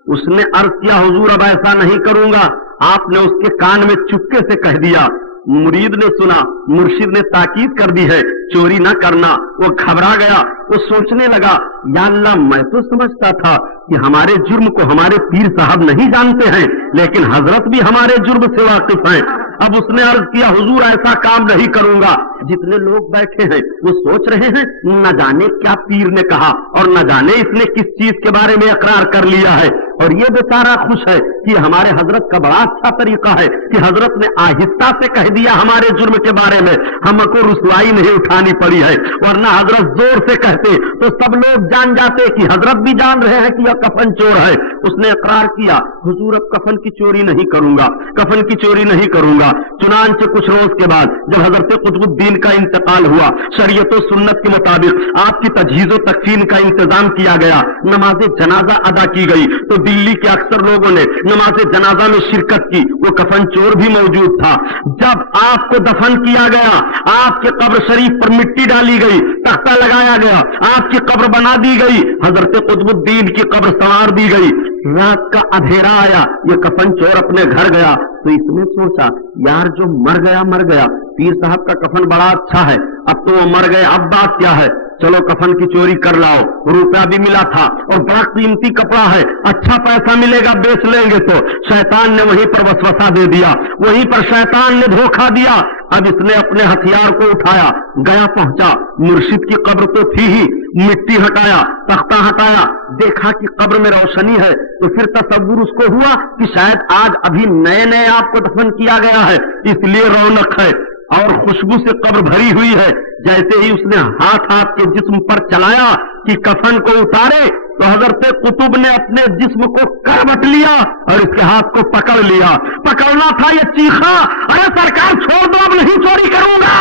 اس نے عرض کیا حضور اب ایسا نہیں کروں گا. آپ نے اس کے کان میں چپکے سے کہہ دیا. مرید نے سنا, مرشد نے تاکید کر دی ہے چوری نہ کرنا. وہ گھبرا گیا, وہ سوچنے لگا یا اللہ میں تو سمجھتا تھا کہ ہمارے جرم کو ہمارے پیر صاحب نہیں جانتے ہیں, لیکن حضرت بھی ہمارے جرم سے واقف ہیں. اب اس نے عرض کیا حضور ایسا کام نہیں کروں گا. جتنے لوگ بیٹھے ہیں وہ سوچ رہے ہیں نہ جانے کیا پیر نے کہا اور نہ جانے اس نے کس چیز کے بارے میں اقرار کر لیا ہے. اور یہ بیچارہ خوش ہے کہ ہمارے حضرت کا بڑا اچھا طریقہ ہے کہ حضرت نے آہستہ سے کہہ دیا ہمارے جرم کے بارے میں, ہم کو رسوائی نہیں اٹھانی پڑی ہے. ورنہ حضرت زور سے کہتے تو سب لوگ جان جاتے کہ حضرت بھی جان رہے ہیں کہ یہ کفن چور ہے. اس نے اقرار کیا حضور اب کفن کی چوری نہیں کروں گا, کفن کی چوری نہیں کروں گا. چنانچہ کچھ روز کے بعد جب حضرت قطب الدین کا انتقال ہوا, شریعت و سنت کے مطابق آپ کی تجہیز و تکفین کا انتظام کیا گیا, نماز جنازہ ادا کی گئی. تو دلی کے اکثر لوگوں نے نماز جنازہ میں شرکت کی. وہ کفن چور بھی موجود تھا. جب آپ کو دفن کیا گیا, آپ کے قبر شریف پر مٹی ڈالی گئی, تختہ لگایا گیا, آپ کی قبر بنا دی گئی, حضرت قطب الدین کی قبر سنوار دی گئی. رات کا اندھیرا آیا, یہ کفن چور اپنے گھر گیا تو اس نے سوچا یار جو مر گیا, پیر صاحب کا کفن بڑا اچھا ہے, اب تو وہ مر گئے, اب بات کیا ہے, چلو کفن کی چوری کر لاؤ. روپیہ بھی ملا تھا اور بڑا قیمتی کپڑا ہے, اچھا پیسہ ملے گا, بیچ لیں گے. تو شیطان نے وہیں پر وسوسہ دے دیا, وہیں پر شیطان نے دھوکہ دیا. اب اس نے اپنے ہتھیار کو اٹھایا, گیا پہنچا, مرشد کی قبر تو تھی ہی, مٹی ہٹایا, تختہ ہٹایا, دیکھا کہ قبر میں روشنی ہے. تو پھر تصور اس کو ہوا کہ شاید آج ابھی نئے آپ کو دفن کیا گیا ہے, اس لیے رونق ہے اور خوشبو سے قبر بھری ہوئی ہے. جیسے ہی اس نے ہاتھ کے جسم پر چلایا کہ کفن کو اتارے تو حضرت قطب نے اپنے جسم کو کربٹ لیا اور اس کے ہاتھ کو پکڑ لیا. پکڑنا تھا, یہ چیخا ارے سرکار چھوڑ دو, اب نہیں چوری کروں گا,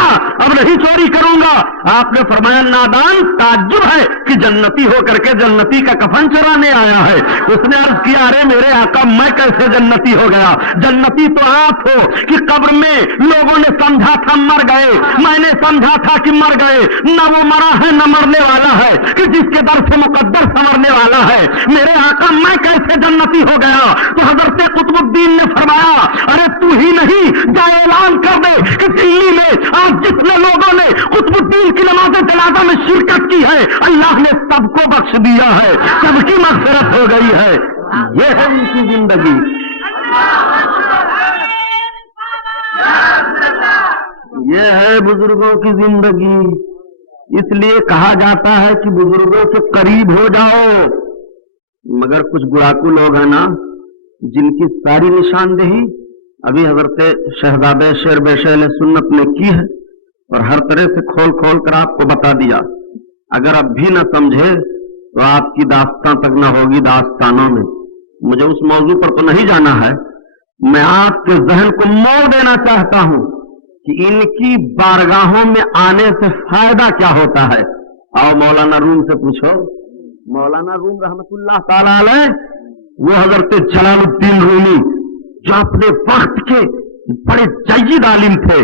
اب نہیں چوری کروں گا. آپ نے فرمایا نادان, تعجب ہے کہ جنتی ہو کر کے جنتی کا کفن چرانے آیا ہے. اس نے عرض کیا ارے میرے آقا میں کیسے جنتی ہو گیا, جنتی تو آپ ہو کہ قبر میں لوگوں نے سمجھا تھا مر گئے, میں نے سمجھا تھا کہ مر گئے, نہ وہ مرا ہے نہ مرنے والا ہے, کہ جس کے در سے مقدر سنورنے والا ہے. میرے آقا میں کیسے جنتی ہو گیا. تو حضرت قطب الدین نے فرمایا ارے تو ہی نہیں, جا اعلان کر دے کہ دلی میں آج جتنے لوگوں نے قطب الدین کی نماز جنازہ میں شرکت کی ہے اللہ نے سب کو بخش دیا ہے, سب کی مغفرت ہو گئی ہے. یہ ہے ان کی زندگی. یہ ہے بزرگوں کی زندگی. اس لیے کہا جاتا ہے کہ بزرگوں کے قریب ہو جاؤ. مگر کچھ گڑاکو لوگ ہیں نا جن کی ساری نشاندہی ابھی حضرت شہزادہ شیر بیشیل سنت نے کی ہے اور ہر طرح سے کھول کھول کر آپ کو بتا دیا. اگر اب بھی نہ سمجھے تو آپ کی داستان تک نہ ہوگی داستانوں میں. مجھے اس موضوع پر تو نہیں جانا ہے. میں آپ کے ذہن کو موڑ دینا چاہتا ہوں کہ ان کی بارگاہوں میں آنے سے فائدہ کیا ہوتا ہے. آؤ مولانا روم سے پوچھو. مولانا روم رحمت اللہ تعالی علیہ وہ حضرت جلال الدین رومی جو اپنے وقت کے بڑے جید عالم تھے,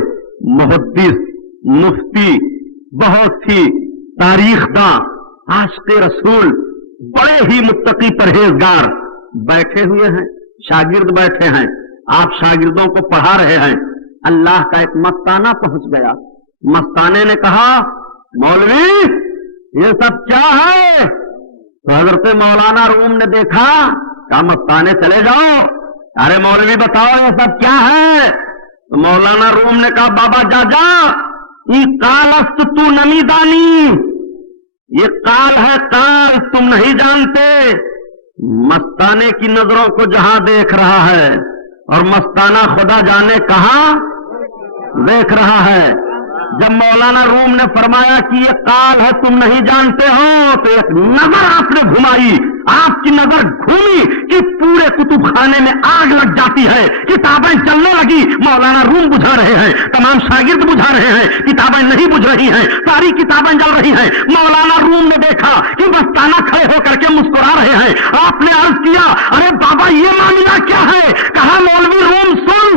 محدث, مفتی, بہت ہی تاریخ داں, عاشق رسول, بڑے ہی متقی پرہیزگار بیٹھے ہوئے ہیں. شاگرد بیٹھے ہیں, آپ شاگردوں کو پڑھا رہے ہیں. اللہ کا ایک مستانہ پہنچ گیا. مستانے نے کہا مولوی یہ سب کیا ہے؟ تو حضرت مولانا روم نے دیکھا, کہا مستانے چلے جاؤ. ارے مولوی بتاؤ یہ سب کیا ہے؟ تو مولانا روم نے کہا بابا جا جا, یہ کالست تو نمی دانی, یہ کال ہے کال, تم نہیں جانتے. مستانے کی نظروں کو جہاں دیکھ رہا ہے اور مستانہ خدا جانے کہاں دیکھ رہا ہے. جب مولانا روم نے فرمایا کہ یہ کال ہے تم نہیں جانتے ہو تو ایک نظر آپ نے گھمائی. آپ کی نظر گھومی کہ پورے کتب خانے میں آگ لگ جاتی ہے, کتابیں جلنے لگی. مولانا روم بجھا رہے ہیں, تمام شاگرد بجھا رہے ہیں, کتابیں نہیں بجھ رہی ہیں, ساری کتابیں جل رہی ہیں. مولانا روم نے دیکھا کہ مستانہ کھڑے ہو کر کے مسکرا رہے ہیں. آپ نے عرض کیا ارے بابا یہ معاملہ کیا ہے؟ کہا مولوی روم سن,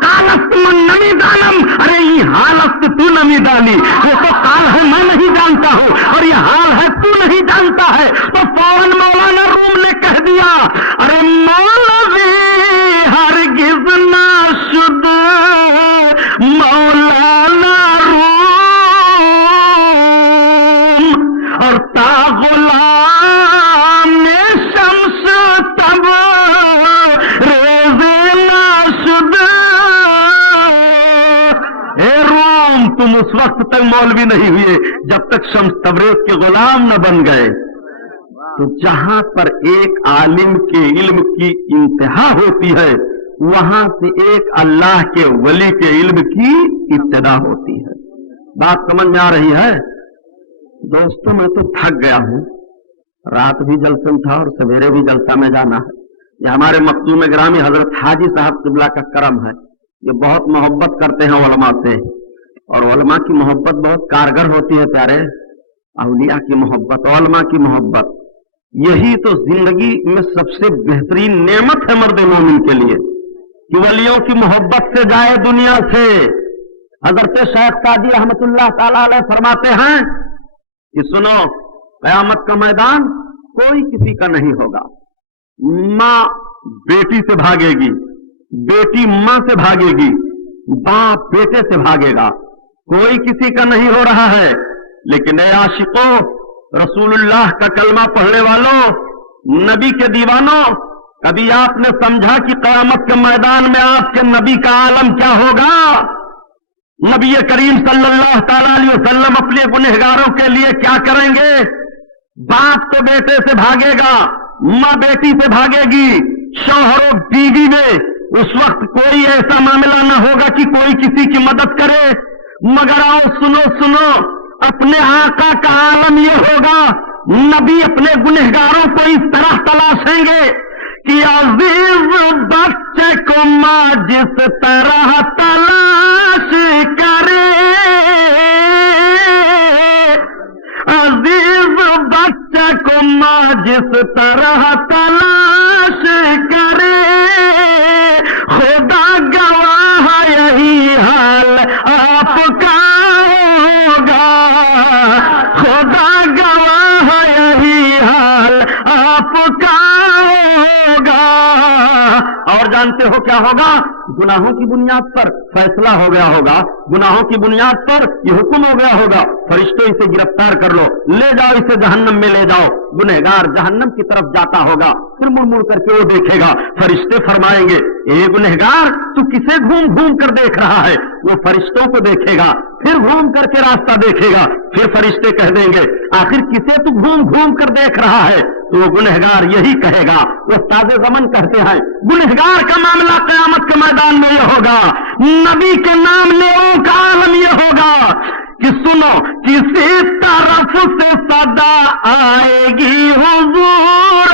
کالست من نمی دانم, ارے یہ حالست تو نمی دانی. وہ تو کال ہے میں نہیں جانتا ہوں اور یہ حال ہے تو نہیں جانتا ہے. تو فوراً مولانا روم نے کہہ دیا ارے مولوی ہرگز نہ شد مولانا روم اور تا غلام شمس تب ریز نہ شد. اے روم تم اس وقت تک مولوی نہیں ہوئے جب تک شمس تبریز کے غلام نہ بن گئے. تو جہاں پر ایک عالم کے علم کی انتہا ہوتی ہے وہاں سے ایک اللہ کے ولی کے علم کی ابتدا ہوتی ہے. بات سمجھ میں آ رہی ہے دوستوں؟ میں تو تھک گیا ہوں. رات بھی جلسہ تھا اور سویرے بھی جلسہ میں جانا ہے. یہ ہمارے مخدوم گرامی حضرت حاجی صاحب قبلہ کا کرم ہے. یہ بہت محبت کرتے ہیں علماء سے اور علماء کی محبت بہت کارگر ہوتی ہے پیارے. اولیاء کی محبت, علماء کی محبت, یہی تو زندگی میں سب سے بہترین نعمت ہے مرد مومن کے لیے کہ ولیوں کی محبت سے جائے دنیا سے. حضرت شیخ قاضی رحمت اللہ تعالی علیہ فرماتے ہیں کہ سنو, قیامت کا میدان کوئی کسی کا نہیں ہوگا. ماں بیٹی سے بھاگے گی, بیٹی ماں سے بھاگے گی, باپ بیٹے سے بھاگے گا. کوئی کسی کا نہیں ہو رہا ہے. لیکن اے عاشقوں, رسول اللہ کا کلمہ پڑھنے والوں, نبی کے دیوانوں, کبھی آپ نے سمجھا کہ قیامت کے میدان میں آپ کے نبی کا عالم کیا ہوگا؟ نبی کریم صلی اللہ تعالی علیہ وسلم اپنے گنہگاروں کے لیے کیا کریں گے؟ باپ تو بیٹے سے بھاگے گا, ماں بیٹی سے بھاگے گی, شوہر و بیوی میں اس وقت کوئی ایسا معاملہ نہ ہوگا کہ کوئی کسی کی مدد کرے. مگر آؤ سنو, اپنے آقا کا عالم یہ ہوگا, نبی اپنے گنہگاروں کو اس طرح تلاشیں گے کہ عزیز بچے کو ماں جس طرح تلاش کرے, عزیز بچے کو ماں جس طرح تلاش کرے, خدا گواہ یہی حال آپ کا ہوگا, خدا گواہ یہی حال آپ کا ہوگا. اور جانتے ہو کیا ہوگا؟ گناہوں کی بنیاد پر فیصلہ ہو گیا ہوگا, گناہوں کی بنیاد پر یہ حکم ہو گیا ہوگا فرشتوں اسے گرفتار کر لو, لے جاؤ اسے جہنم میں لے جاؤ. گنہگار جہنم کی طرف جاتا ہوگا, پھر مڑ مڑ کر کے وہ دیکھے گا, فرشتے فرمائیں گے اے गुनहगार तू किसे घूम घूम कर देख रहा है? वो फरिश्तों को देखेगा, फिर घूम करके रास्ता देखेगा, फिर फरिश्ते कह देंगे आखिर किसे तू घूम घूम कर देख रहा है? तो वो गुनहगार यही कहेगा। वो ताज़े ज़मन कहते हैं गुनहगार का मामला क़यामत के मैदान में ये होगा, नबी के नाम लेओं का आलम ये होगा कि सुनो किसी तरफ से सदा आएगी हुजूर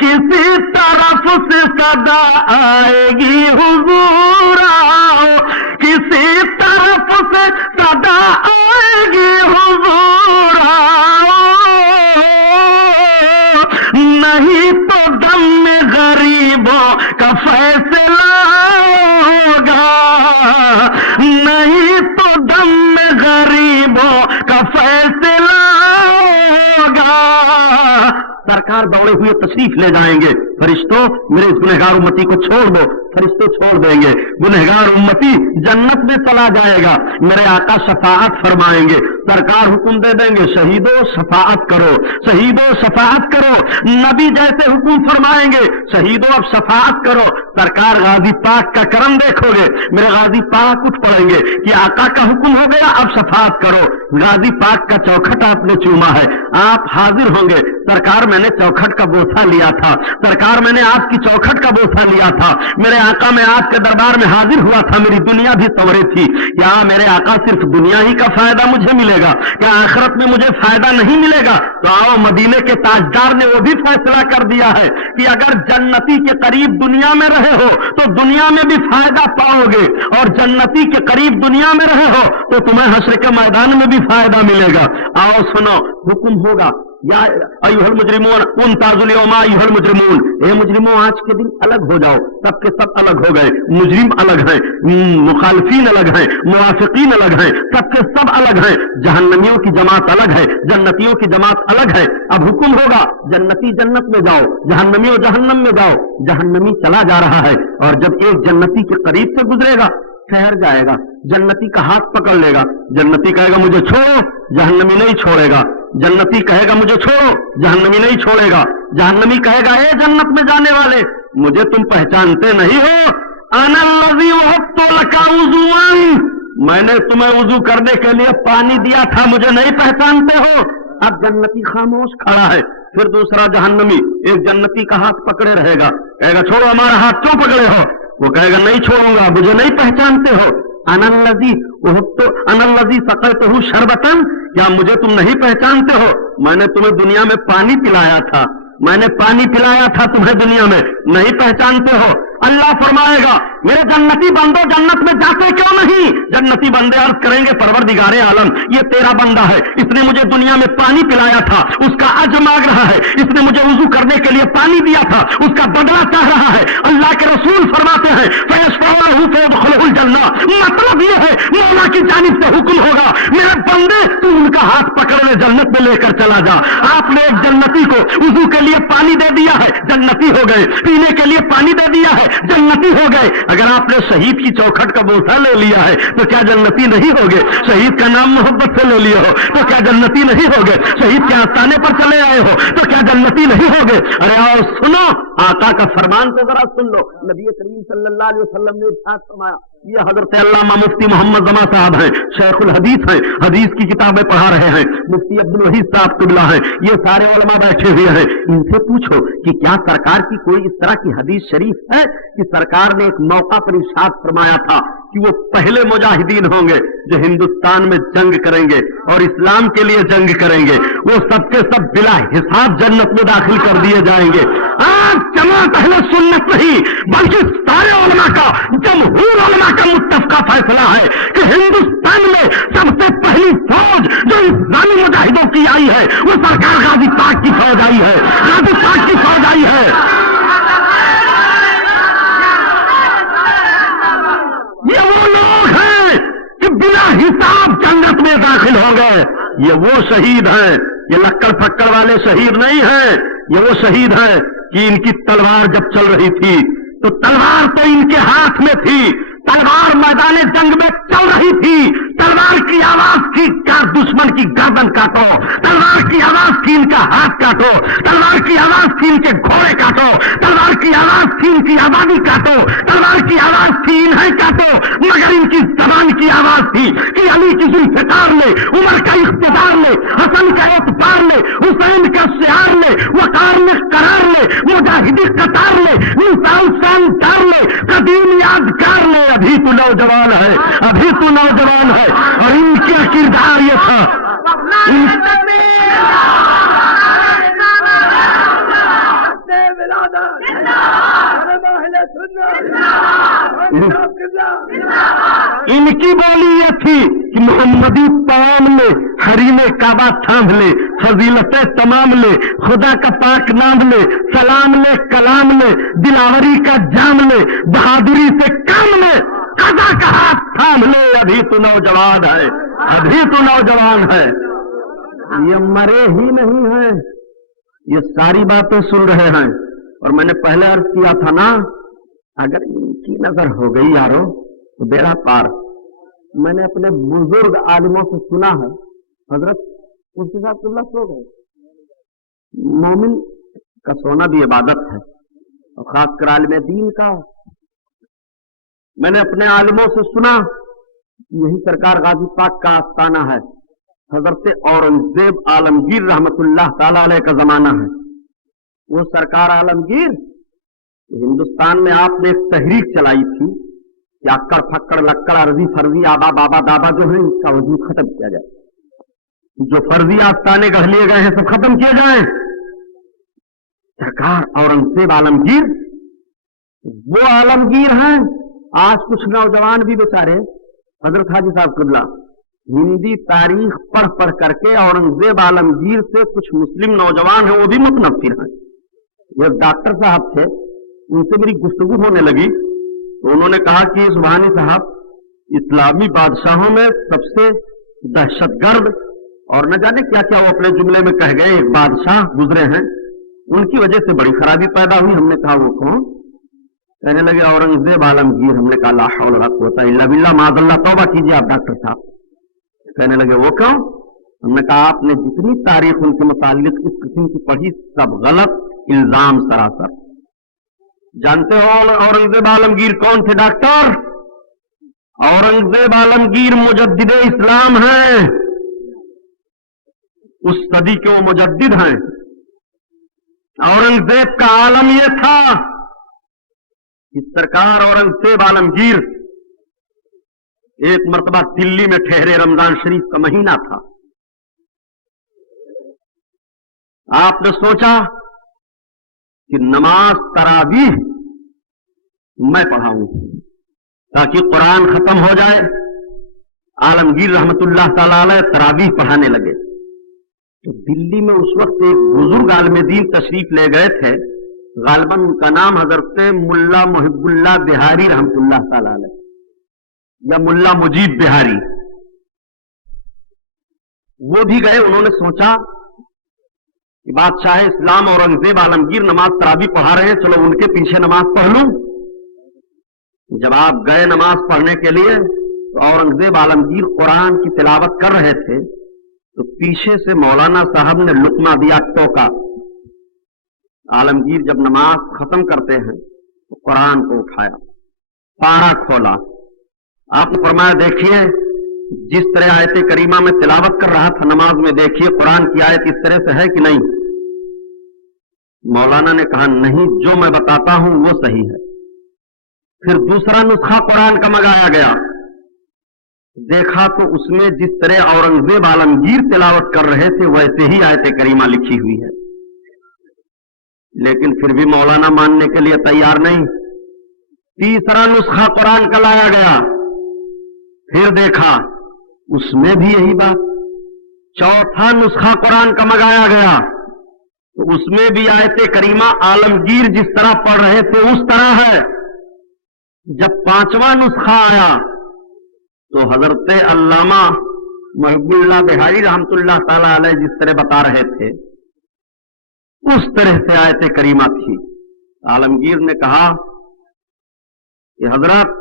किसी तरफ से सदा आएगी हुजूर किसी तरफ से सदा आएगी हुजूर नहीं तो दम में गरीबों का फैसला होगा नहीं तो दम में गरीबों का फैसला होगा। सरकार दौड़े हुए तशरीफ ले जाएंगे, फरिश्तों मेरे इस गुनहगार उम्मती को छोड़ दो, फरिश्ते छोड़ देंगे, गुनहगार उम्मती जन्नत में चला जाएगा। मेरे आका शफाअत फरमाएंगे, सरकार हुक्म दे देंगे शहीदों शफाअत करो, शहीदों शफाअत करो। नबी जैसे हुक्म फरमाएंगे शहीदों अब शफाअत करो। सरकार गाजी पाक का करम देखोगे, मेरे गाजी पाक उठ पड़ेंगे कि आका का हुक्म हो गया अब शफाअत करो। गाजी पाक का चौखट आपने चूमा है, आप हाजिर होंगे। सरकार मैंने चौखट का बोसा लिया था, सरकार मैंने आपकी चौखट का बोसा लिया था, मेरे आका मैं आपके दरबार में हाजिर हुआ था, मेरी दुनिया भी संवरी थी। क्या मेरे आका सिर्फ दुनिया ही का फायदा मुझे मिलेगा, क्या आखिरत में मुझे फायदा नहीं मिलेगा? तो आओ, मदीने के ताजदार ने वो भी फैसला कर दिया है कि अगर जन्नती के करीब दुनिया में रहे हो तो दुनिया में भी फायदा पाओगे, और जन्नती के करीब दुनिया में रहे हो तो तुम्हें हश्र के मैदान में भी फायदा मिलेगा। आओ सुनो, हुक्म होगा या अय्युहल मुजरिमून उनताजुल यौमा अय्युहल मुजरिमून, हे मुजरिमों आज के दिन अलग हो जाओ। सबके सब अलग हो गए, मुजरिम अलग हैं, मुखालिफीन अलग हैं, मुवाफिकीन अलग हैं, सबके सब अलग हैं। जहन्नमियों की जमात अलग है, जन्नतियों की जमात अलग है। अब हुक्म होगा जन्नती जन्नत में जाओ, जहन्नमियों जहन्नम में जाओ। जहन्नमी चला जा रहा है और जब एक जन्नती के करीब से गुजरेगा ठहर जाएगा, जन्नती का हाथ पकड़ लेगा, जन्नती कहेगा मुझे छोड़ो, जहन्नमी नहीं छोड़ेगा। जन्नती कहेगा मुझे छोड़ो, जहन्नमी नहीं छोड़ेगा। जहन्नमी कहेगा ए जन्नत में जाने वाले, मुझे तुम पहचानते नहीं हो, अनल्लज़ी वहब्तु लका वुज़ूअन, मैंने तुम्हें वुज़ू करने के लिए पानी दिया था, मुझे नहीं पहचानते हो। अब जन्नती खामोश खड़ा है, फिर दूसरा जहन्नमी एक जन्नती का हाथ पकड़े रहेगा, कहेगा छोड़ो हमारा हाथ क्यों पकड़े हो? वो कहेगा नहीं छोड़ूंगा, मुझे नहीं पहचानते हो। अनल्लज़ी सक़ैतहु शरबतन, क्या मुझे तुम नहीं पहचानते हो? मैंने तुम्हें दुनिया में पानी पिलाया था, मैंने पानी पिलाया था तुम्हें दुनिया में, नहीं पहचानते हो। अल्लाह फरमाएगा मेरे जन्नती बंदो जन्नत में जाते क्यों नहीं? जन्नती बंदे अर्ज करेंगे परवरदिगारे आलम ये तेरा बंदा है, इसने मुझे दुनिया में पानी पिलाया था, उसका अज्र मांग रहा है, इसने मुझे वुज़ू करने के लिए पानी दिया था, उसका बदला चाह रहा है। अल्लाह के रसूल फरमाते हैं फयशफ़अहु फयदखुलुल जन्नह, मतलब ये है मौला की जानिब से हुक्म होगा मेरे बंदे तू उनका हाथ पकड़ने जन्नत में लेकर चला जा। आपने एक जन्नती को वुज़ू के लिए पानी दे दिया है, जन्नती हो गए, पीने के लिए पानी दे दिया है, जन्नती हो गए। अगर आपने शहीद की चौखट का बोसा ले लिया है तो क्या जन्नती नहीं होगे? शहीद का नाम मोहब्बत से ले लिया हो तो क्या जन्नती नहीं होगे? शहीद के आस्थाने पर चले आए हो तो क्या जन्नती नहीं होगे? अरे आओ सुनो, आका का फरमान तो जरा सुन लो। नबी करीम सल्लल्लाहु अलैहि वसल्लम ने इरशाद फरमाया, ये हजरत अल्लामा मुफ्ती मोहम्मद जमा साहब हैं, शेखुल हदीस हैं, हदीस की किताबें पढ़ा रहे हैं, मुफ्ती अब्दुल वहीद साहब किबला हैं, ये सारे उलमा बैठे हुए हैं। इनसे पूछो कि क्या सरकार की कोई इस तरह की हदीस शरीफ है कि सरकार ने एक मौका पर इरशाद फरमाया था कि वो पहले मुजाहिदीन होंगे जो हिंदुस्तान में जंग करेंगे और इस्लाम के लिए जंग करेंगे, वो सबके सब बिला हिसाब जन्नत में दाखिल कर दिए जाएंगे। आज जमात अहले सुन्नत नहीं बल्कि सारे उलमा का, जमहूर उलमा का मुत्तफ़क़ा फैसला है कि हिंदुस्तान में सबसे पहली फौज जो इस्लामी मुजाहिदों की आई है वो सरकार गाजी पाक की फौज आई है, गाजी पाक की फौज आई है। ये वो लोग हैं कि बिना हिसाब जन्नत में दाखिल हो गए। ये वो शहीद हैं, ये लक्कड़ फक्कड़ वाले शहीद नहीं हैं, ये वो शहीद हैं कि इनकी तलवार जब चल रही थी तो तलवार तो इनके हाथ में थी, तलवार मैदान जंग में चल रही थी, तलवार की आवाज थी क्या दुश्मन की गर्दन काटो, तलवार की आवाज थी इनका हाथ काटो, तलवार की आवाज थी इनके घोड़े काटो, तलवार की आवाज थी इनकी आबादी काटो, तलवार की आवाज थी इन्हें काटो, मगर इनकी जबान की आवाज थी कि अली की जुल्फिकार ले, उमर का इख्तिदार ले, हसन का एतबार ले, हुसैन का शियार ले, वकार में करार ले, मुजाहिदी कतार ले, इंसान शानदार ले, कदीम यादगार ले। अभी तो नौजवान है, अभी तो नौजवान है। और इनका किरदार ये था, इनकी बोली ये थी कि मोहम्मदी पैगाम ले, हरीमे काबा थाम ले, फजीलतें तमाम ले, खुदा का पाक नाम ले, सलाम ले, कलाम ले, दिलावरी का जाम ले, बहादुरी से काम ले, कदा का हाथ थाम ले। अभी तो नौजवान है, अभी तो नौजवान है। ये मरे ही नहीं हैं, ये सारी बातें सुन रहे हैं। और मैंने पहले अर्ज किया था ना, अगर इनकी नजर हो गई यारो तो बेड़ा पार। मैंने अपने बुजुर्ग आलिमों से सुना है, हजरत उसके साथ तुल्ला सो गए। मोमिन का सोना भी इबादत है, और खासकर आलिम दीन का। मैंने अपने आलिमों से सुना, यही सरकार गाजी पाक का आस्ताना है, हजरत औरंगजेब आलमगीर रहमतुल्लाह ताला अलैह का जमाना है। वो सरकार आलमगीर, हिंदुस्तान में आपने एक तहरीक चलाई थी कि अक्कड़ फक्कड़ लक्कड़ अर्जी फर्जी आबा बाबा दाबा जो है इसका वजूद खत्म किया जाए, जो फर्जी आस्ताने कह लिए गए हैं सब खत्म किए जाए। सरकार औरंगजेब आलमगीर वो आलमगीर हैं। आज कुछ नौजवान भी बेचारे हजरत हाजी साहब कुल्ला हिंदी तारीख पढ़ पढ़ करके औरंगजेब आलमगीर से कुछ मुस्लिम नौजवान हैं, वो भी मुतनफिर हैं। ये डॉक्टर साहब थे, उनसे मेरी गुफ्तगू होने लगी तो उन्होंने कहा कि सुभानी साहब, इस्लामी बादशाहों में सबसे दहशतगर्द और न जाने क्या क्या वो अपने जुमले में कह गए, एक बादशाह गुजरे हैं, उनकी वजह से बड़ी खराबी पैदा हुई। हमने कहा वो कौन? कहने लगे औरंगजेब आलमगीर। हमने कहा ला हौल वला कुव्वता इल्ला बिल्लाह, माज़अल्लाह, तौबा कीजिए आप डॉक्टर साहब। कहने लगे वो कौन? हमने कहा आपने जितनी तारीख उनके मुतालिक इस किस्म की पढ़ी सब गलत, इल्जाम सरासर। जानते हो औरंगजेब आलमगीर कौन थे डॉक्टर? औरंगजेब आलमगीर मुजद्दिदे इस्लाम हैं, उस सदी के वो मुजद्दिद हैं। औरंगजेब का आलम यह था कि सरकार औरंगजेब आलमगीर एक मर्तबा दिल्ली में ठहरे, रमजान शरीफ का महीना था। आपने सोचा कि नमाज तरावीह मैं पढ़ाऊं ताकि कुरान खत्म हो जाए। आलमगीर रहमतुल्लाह ताला अलैह तरावीह पढ़ाने लगे। तो दिल्ली में उस वक्त एक बुजुर्ग आलिम दीन तशरीफ ले गए थे, गालिबन उनका नाम हजरत मुल्ला मुहिब्बुल्लाह बिहारी रहमतुल्लाह ताला अलैह या मुल्ला मुजीब बिहारी। वो भी गए। उन्होंने सोचा कि बादशाह इस्लाम औरंगजेब आलमगीर नमाज तरावीह पढ़ा रहे हैं, चलो उनके पीछे नमाज पढ़ लूं। जब आप गए नमाज पढ़ने के लिए तो औरंगजेब आलमगीर कुरान की तिलावत कर रहे थे, तो पीछे से मौलाना साहब ने लुकमा दिया, टोका। आलमगीर जब नमाज खत्म करते हैं तो कुरान को उठाया, पारा खोला। आपने फरमाया देखिए जिस तरह आयत करीमा में तिलावत कर रहा था नमाज में, देखिए कुरान की आयत इस तरह से है कि नहीं? मौलाना ने कहा नहीं, जो मैं बताता हूं वो सही है। फिर दूसरा नुस्खा कुरान का मंगाया गया, देखा तो उसमें जिस तरह औरंगजेब आलमगीर तिलावत कर रहे थे वैसे ही आयत करीमा लिखी हुई है। लेकिन फिर भी मौलाना मानने के लिए तैयार नहीं। तीसरा नुस्खा कुरान का लाया गया, फिर देखा उसमें भी यही बात। चौथा नुस्खा कुरान का मंगाया गया तो उसमें भी आयत करीमा आलमगीर जिस तरह पढ़ रहे थे उस तरह है। जब पांचवा नुस्खा आया तो हजरत अल्लामा महबूबुल्लाह बिहारी रहमतुल्लाह ताला अलैह जिस तरह बता रहे थे उस तरह से आयत करीमा थी। आलमगीर ने कहा कि हजरत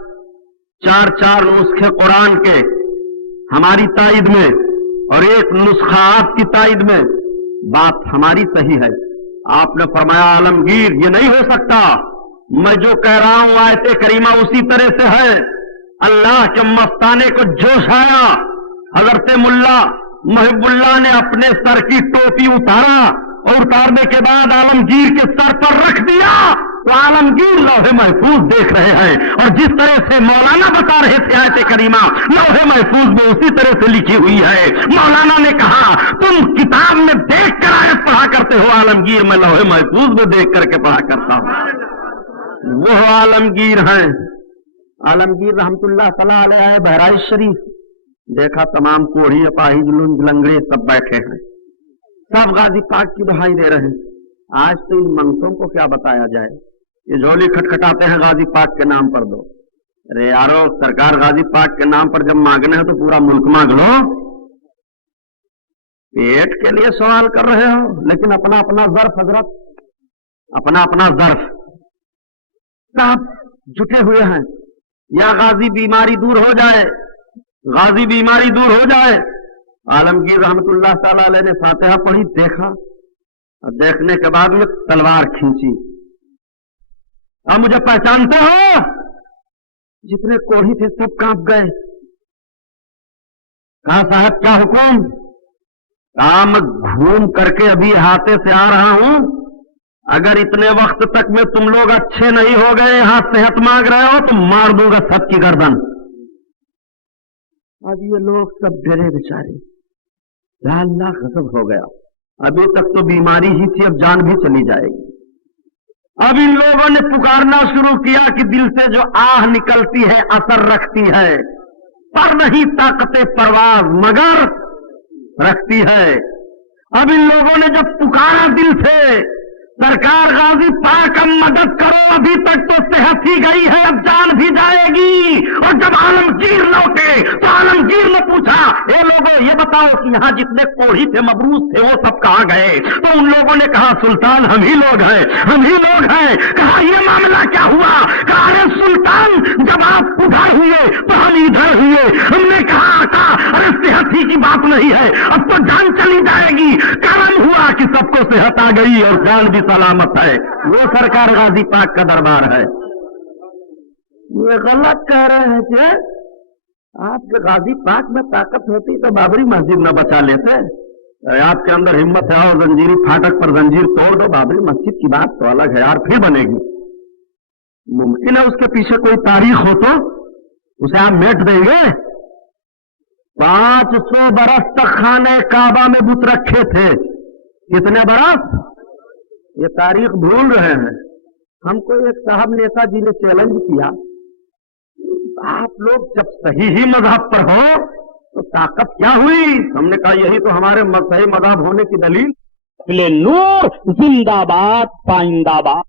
चार चार नुस्खे कुरान के हमारी ताईद में और एक नुस्खा आपकी ताईद में, बात हमारी सही है। आपने फरमाया आलमगीर ये नहीं हो सकता, मैं जो कह रहा हूं आयते करीमा उसी तरह से है। अल्लाह के मस्ताने को जोश आया, हजरत मुल्ला महबुल्लाह ने अपने सर की टोपी उतारा और उतारने के बाद आलमगीर के सर पर रख दिया तो आलमगीर लौहे महफूज देख रहे हैं और जिस तरह से मौलाना बता रहे थे आयत करीमा लौहे महफूज में उसी तरह से लिखी हुई है। मौलाना ने कहा तुम किताब में देख कर आयत पढ़ा करते हो, आलमगीर मैं लौहे महफूज में देख करके पढ़ा करता हूं। वो आलमगीर हैं, आलमगीर रहमतुल्लाह तआला अलैह बहराइच शरीफ। देखा तमाम कोढ़ी अपाहिज लुंज लंगड़े सब बैठे हैं, सब गाजी पाक की दुहाई दे रहे हैं। आज तो इन मंगतों को क्या बताया जाए, ये झोली खटखटाते हैं गाजी पाक के नाम पर दो। अरे यारो सरकार गाजी पाक के नाम पर जब मांगना है तो पूरा मुल्क मांग लो। पेट के लिए सवाल कर रहे हो, लेकिन अपना अपना ज़र्फ हजरत, अपना अपना ज़र्फ सब जुटे हुए हैं। या गाजी बीमारी दूर हो जाए, गाजी बीमारी दूर हो जाए। आलमगीर रहमतुल्लाह ताला अलैह ने फातिहा पढ़ी, देखा और देखने के बाद में तलवार खींची। अब मुझे पहचानते हो? जितने कोढ़ी थे सब कांप गए। कहा साहब क्या हुक्म? कहा मैं घूम करके अभी हाथे से आ रहा हूं, अगर इतने वक्त तक में तुम लोग अच्छे नहीं हो गए, यहां सेहत मांग रहे हो तो मार दूंगा सबकी गर्दन। अब ये लोग सब डरे बेचारे, अल्लाह गजब हो गया। अभी तक तो बीमारी ही थी, अब जान भी चली जाएगी। अब इन लोगों ने पुकारना शुरू किया कि दिल से जो आह निकलती है असर रखती है, पर नहीं ताकते परवाज मगर रखती है। अब इन लोगों ने जब पुकारा दिल से सरकार गाजी पाक अब मदद करो, अभी तक तो सेहत ही गई है, अब जान भी जाएगी। और जब आलमगीर लौटे तो आलमगीर ने पूछा ए लोगों ये बताओ कि यहाँ जितने कोढ़ी थे मबरूस थे वो सब कहाँ गए? तो उन लोगों ने कहा सुल्तान हम ही लोग हैं, हम ही लोग हैं। कहा ये मामला क्या हुआ? कहा अरे सुल्तान जब आप उधर हुए तो हम इधर हुए। हमने कहा आका अरे सेहत ही की बात नहीं है, अब तो जान चली जाएगी। कारण हुआ कि सबको सेहत आ गई और जान भी सलामत है। वो सरकार गाजी पाक का दरबार है। ये गलत कह रहे हैं कि आपके गाजी पाक में ताकत होती तो बाबरी मस्जिद न बचा लेते। आपके अंदर हिम्मत है और जंजीरी फाटक पर जंजीर तोड़ दो, बाबरी मस्जिद की बात तो अलग है यार, फिर बनेगी। मुमकिन है उसके पीछे कोई तारीख हो तो उसे आप मेट देंगे। 500 बरस तक खाने काबा में बुत रखे थे। कितने बरस? ये तारीख भूल रहे हैं। हमको एक साहब नेताजी ने चैलेंज किया, आप लोग जब सही ही मजहब पर हो तो ताकत क्या हुई? हमने कहा यही तो हमारे सही मजहब होने की दलील। नूर जिंदाबाद पाइंदाबाद।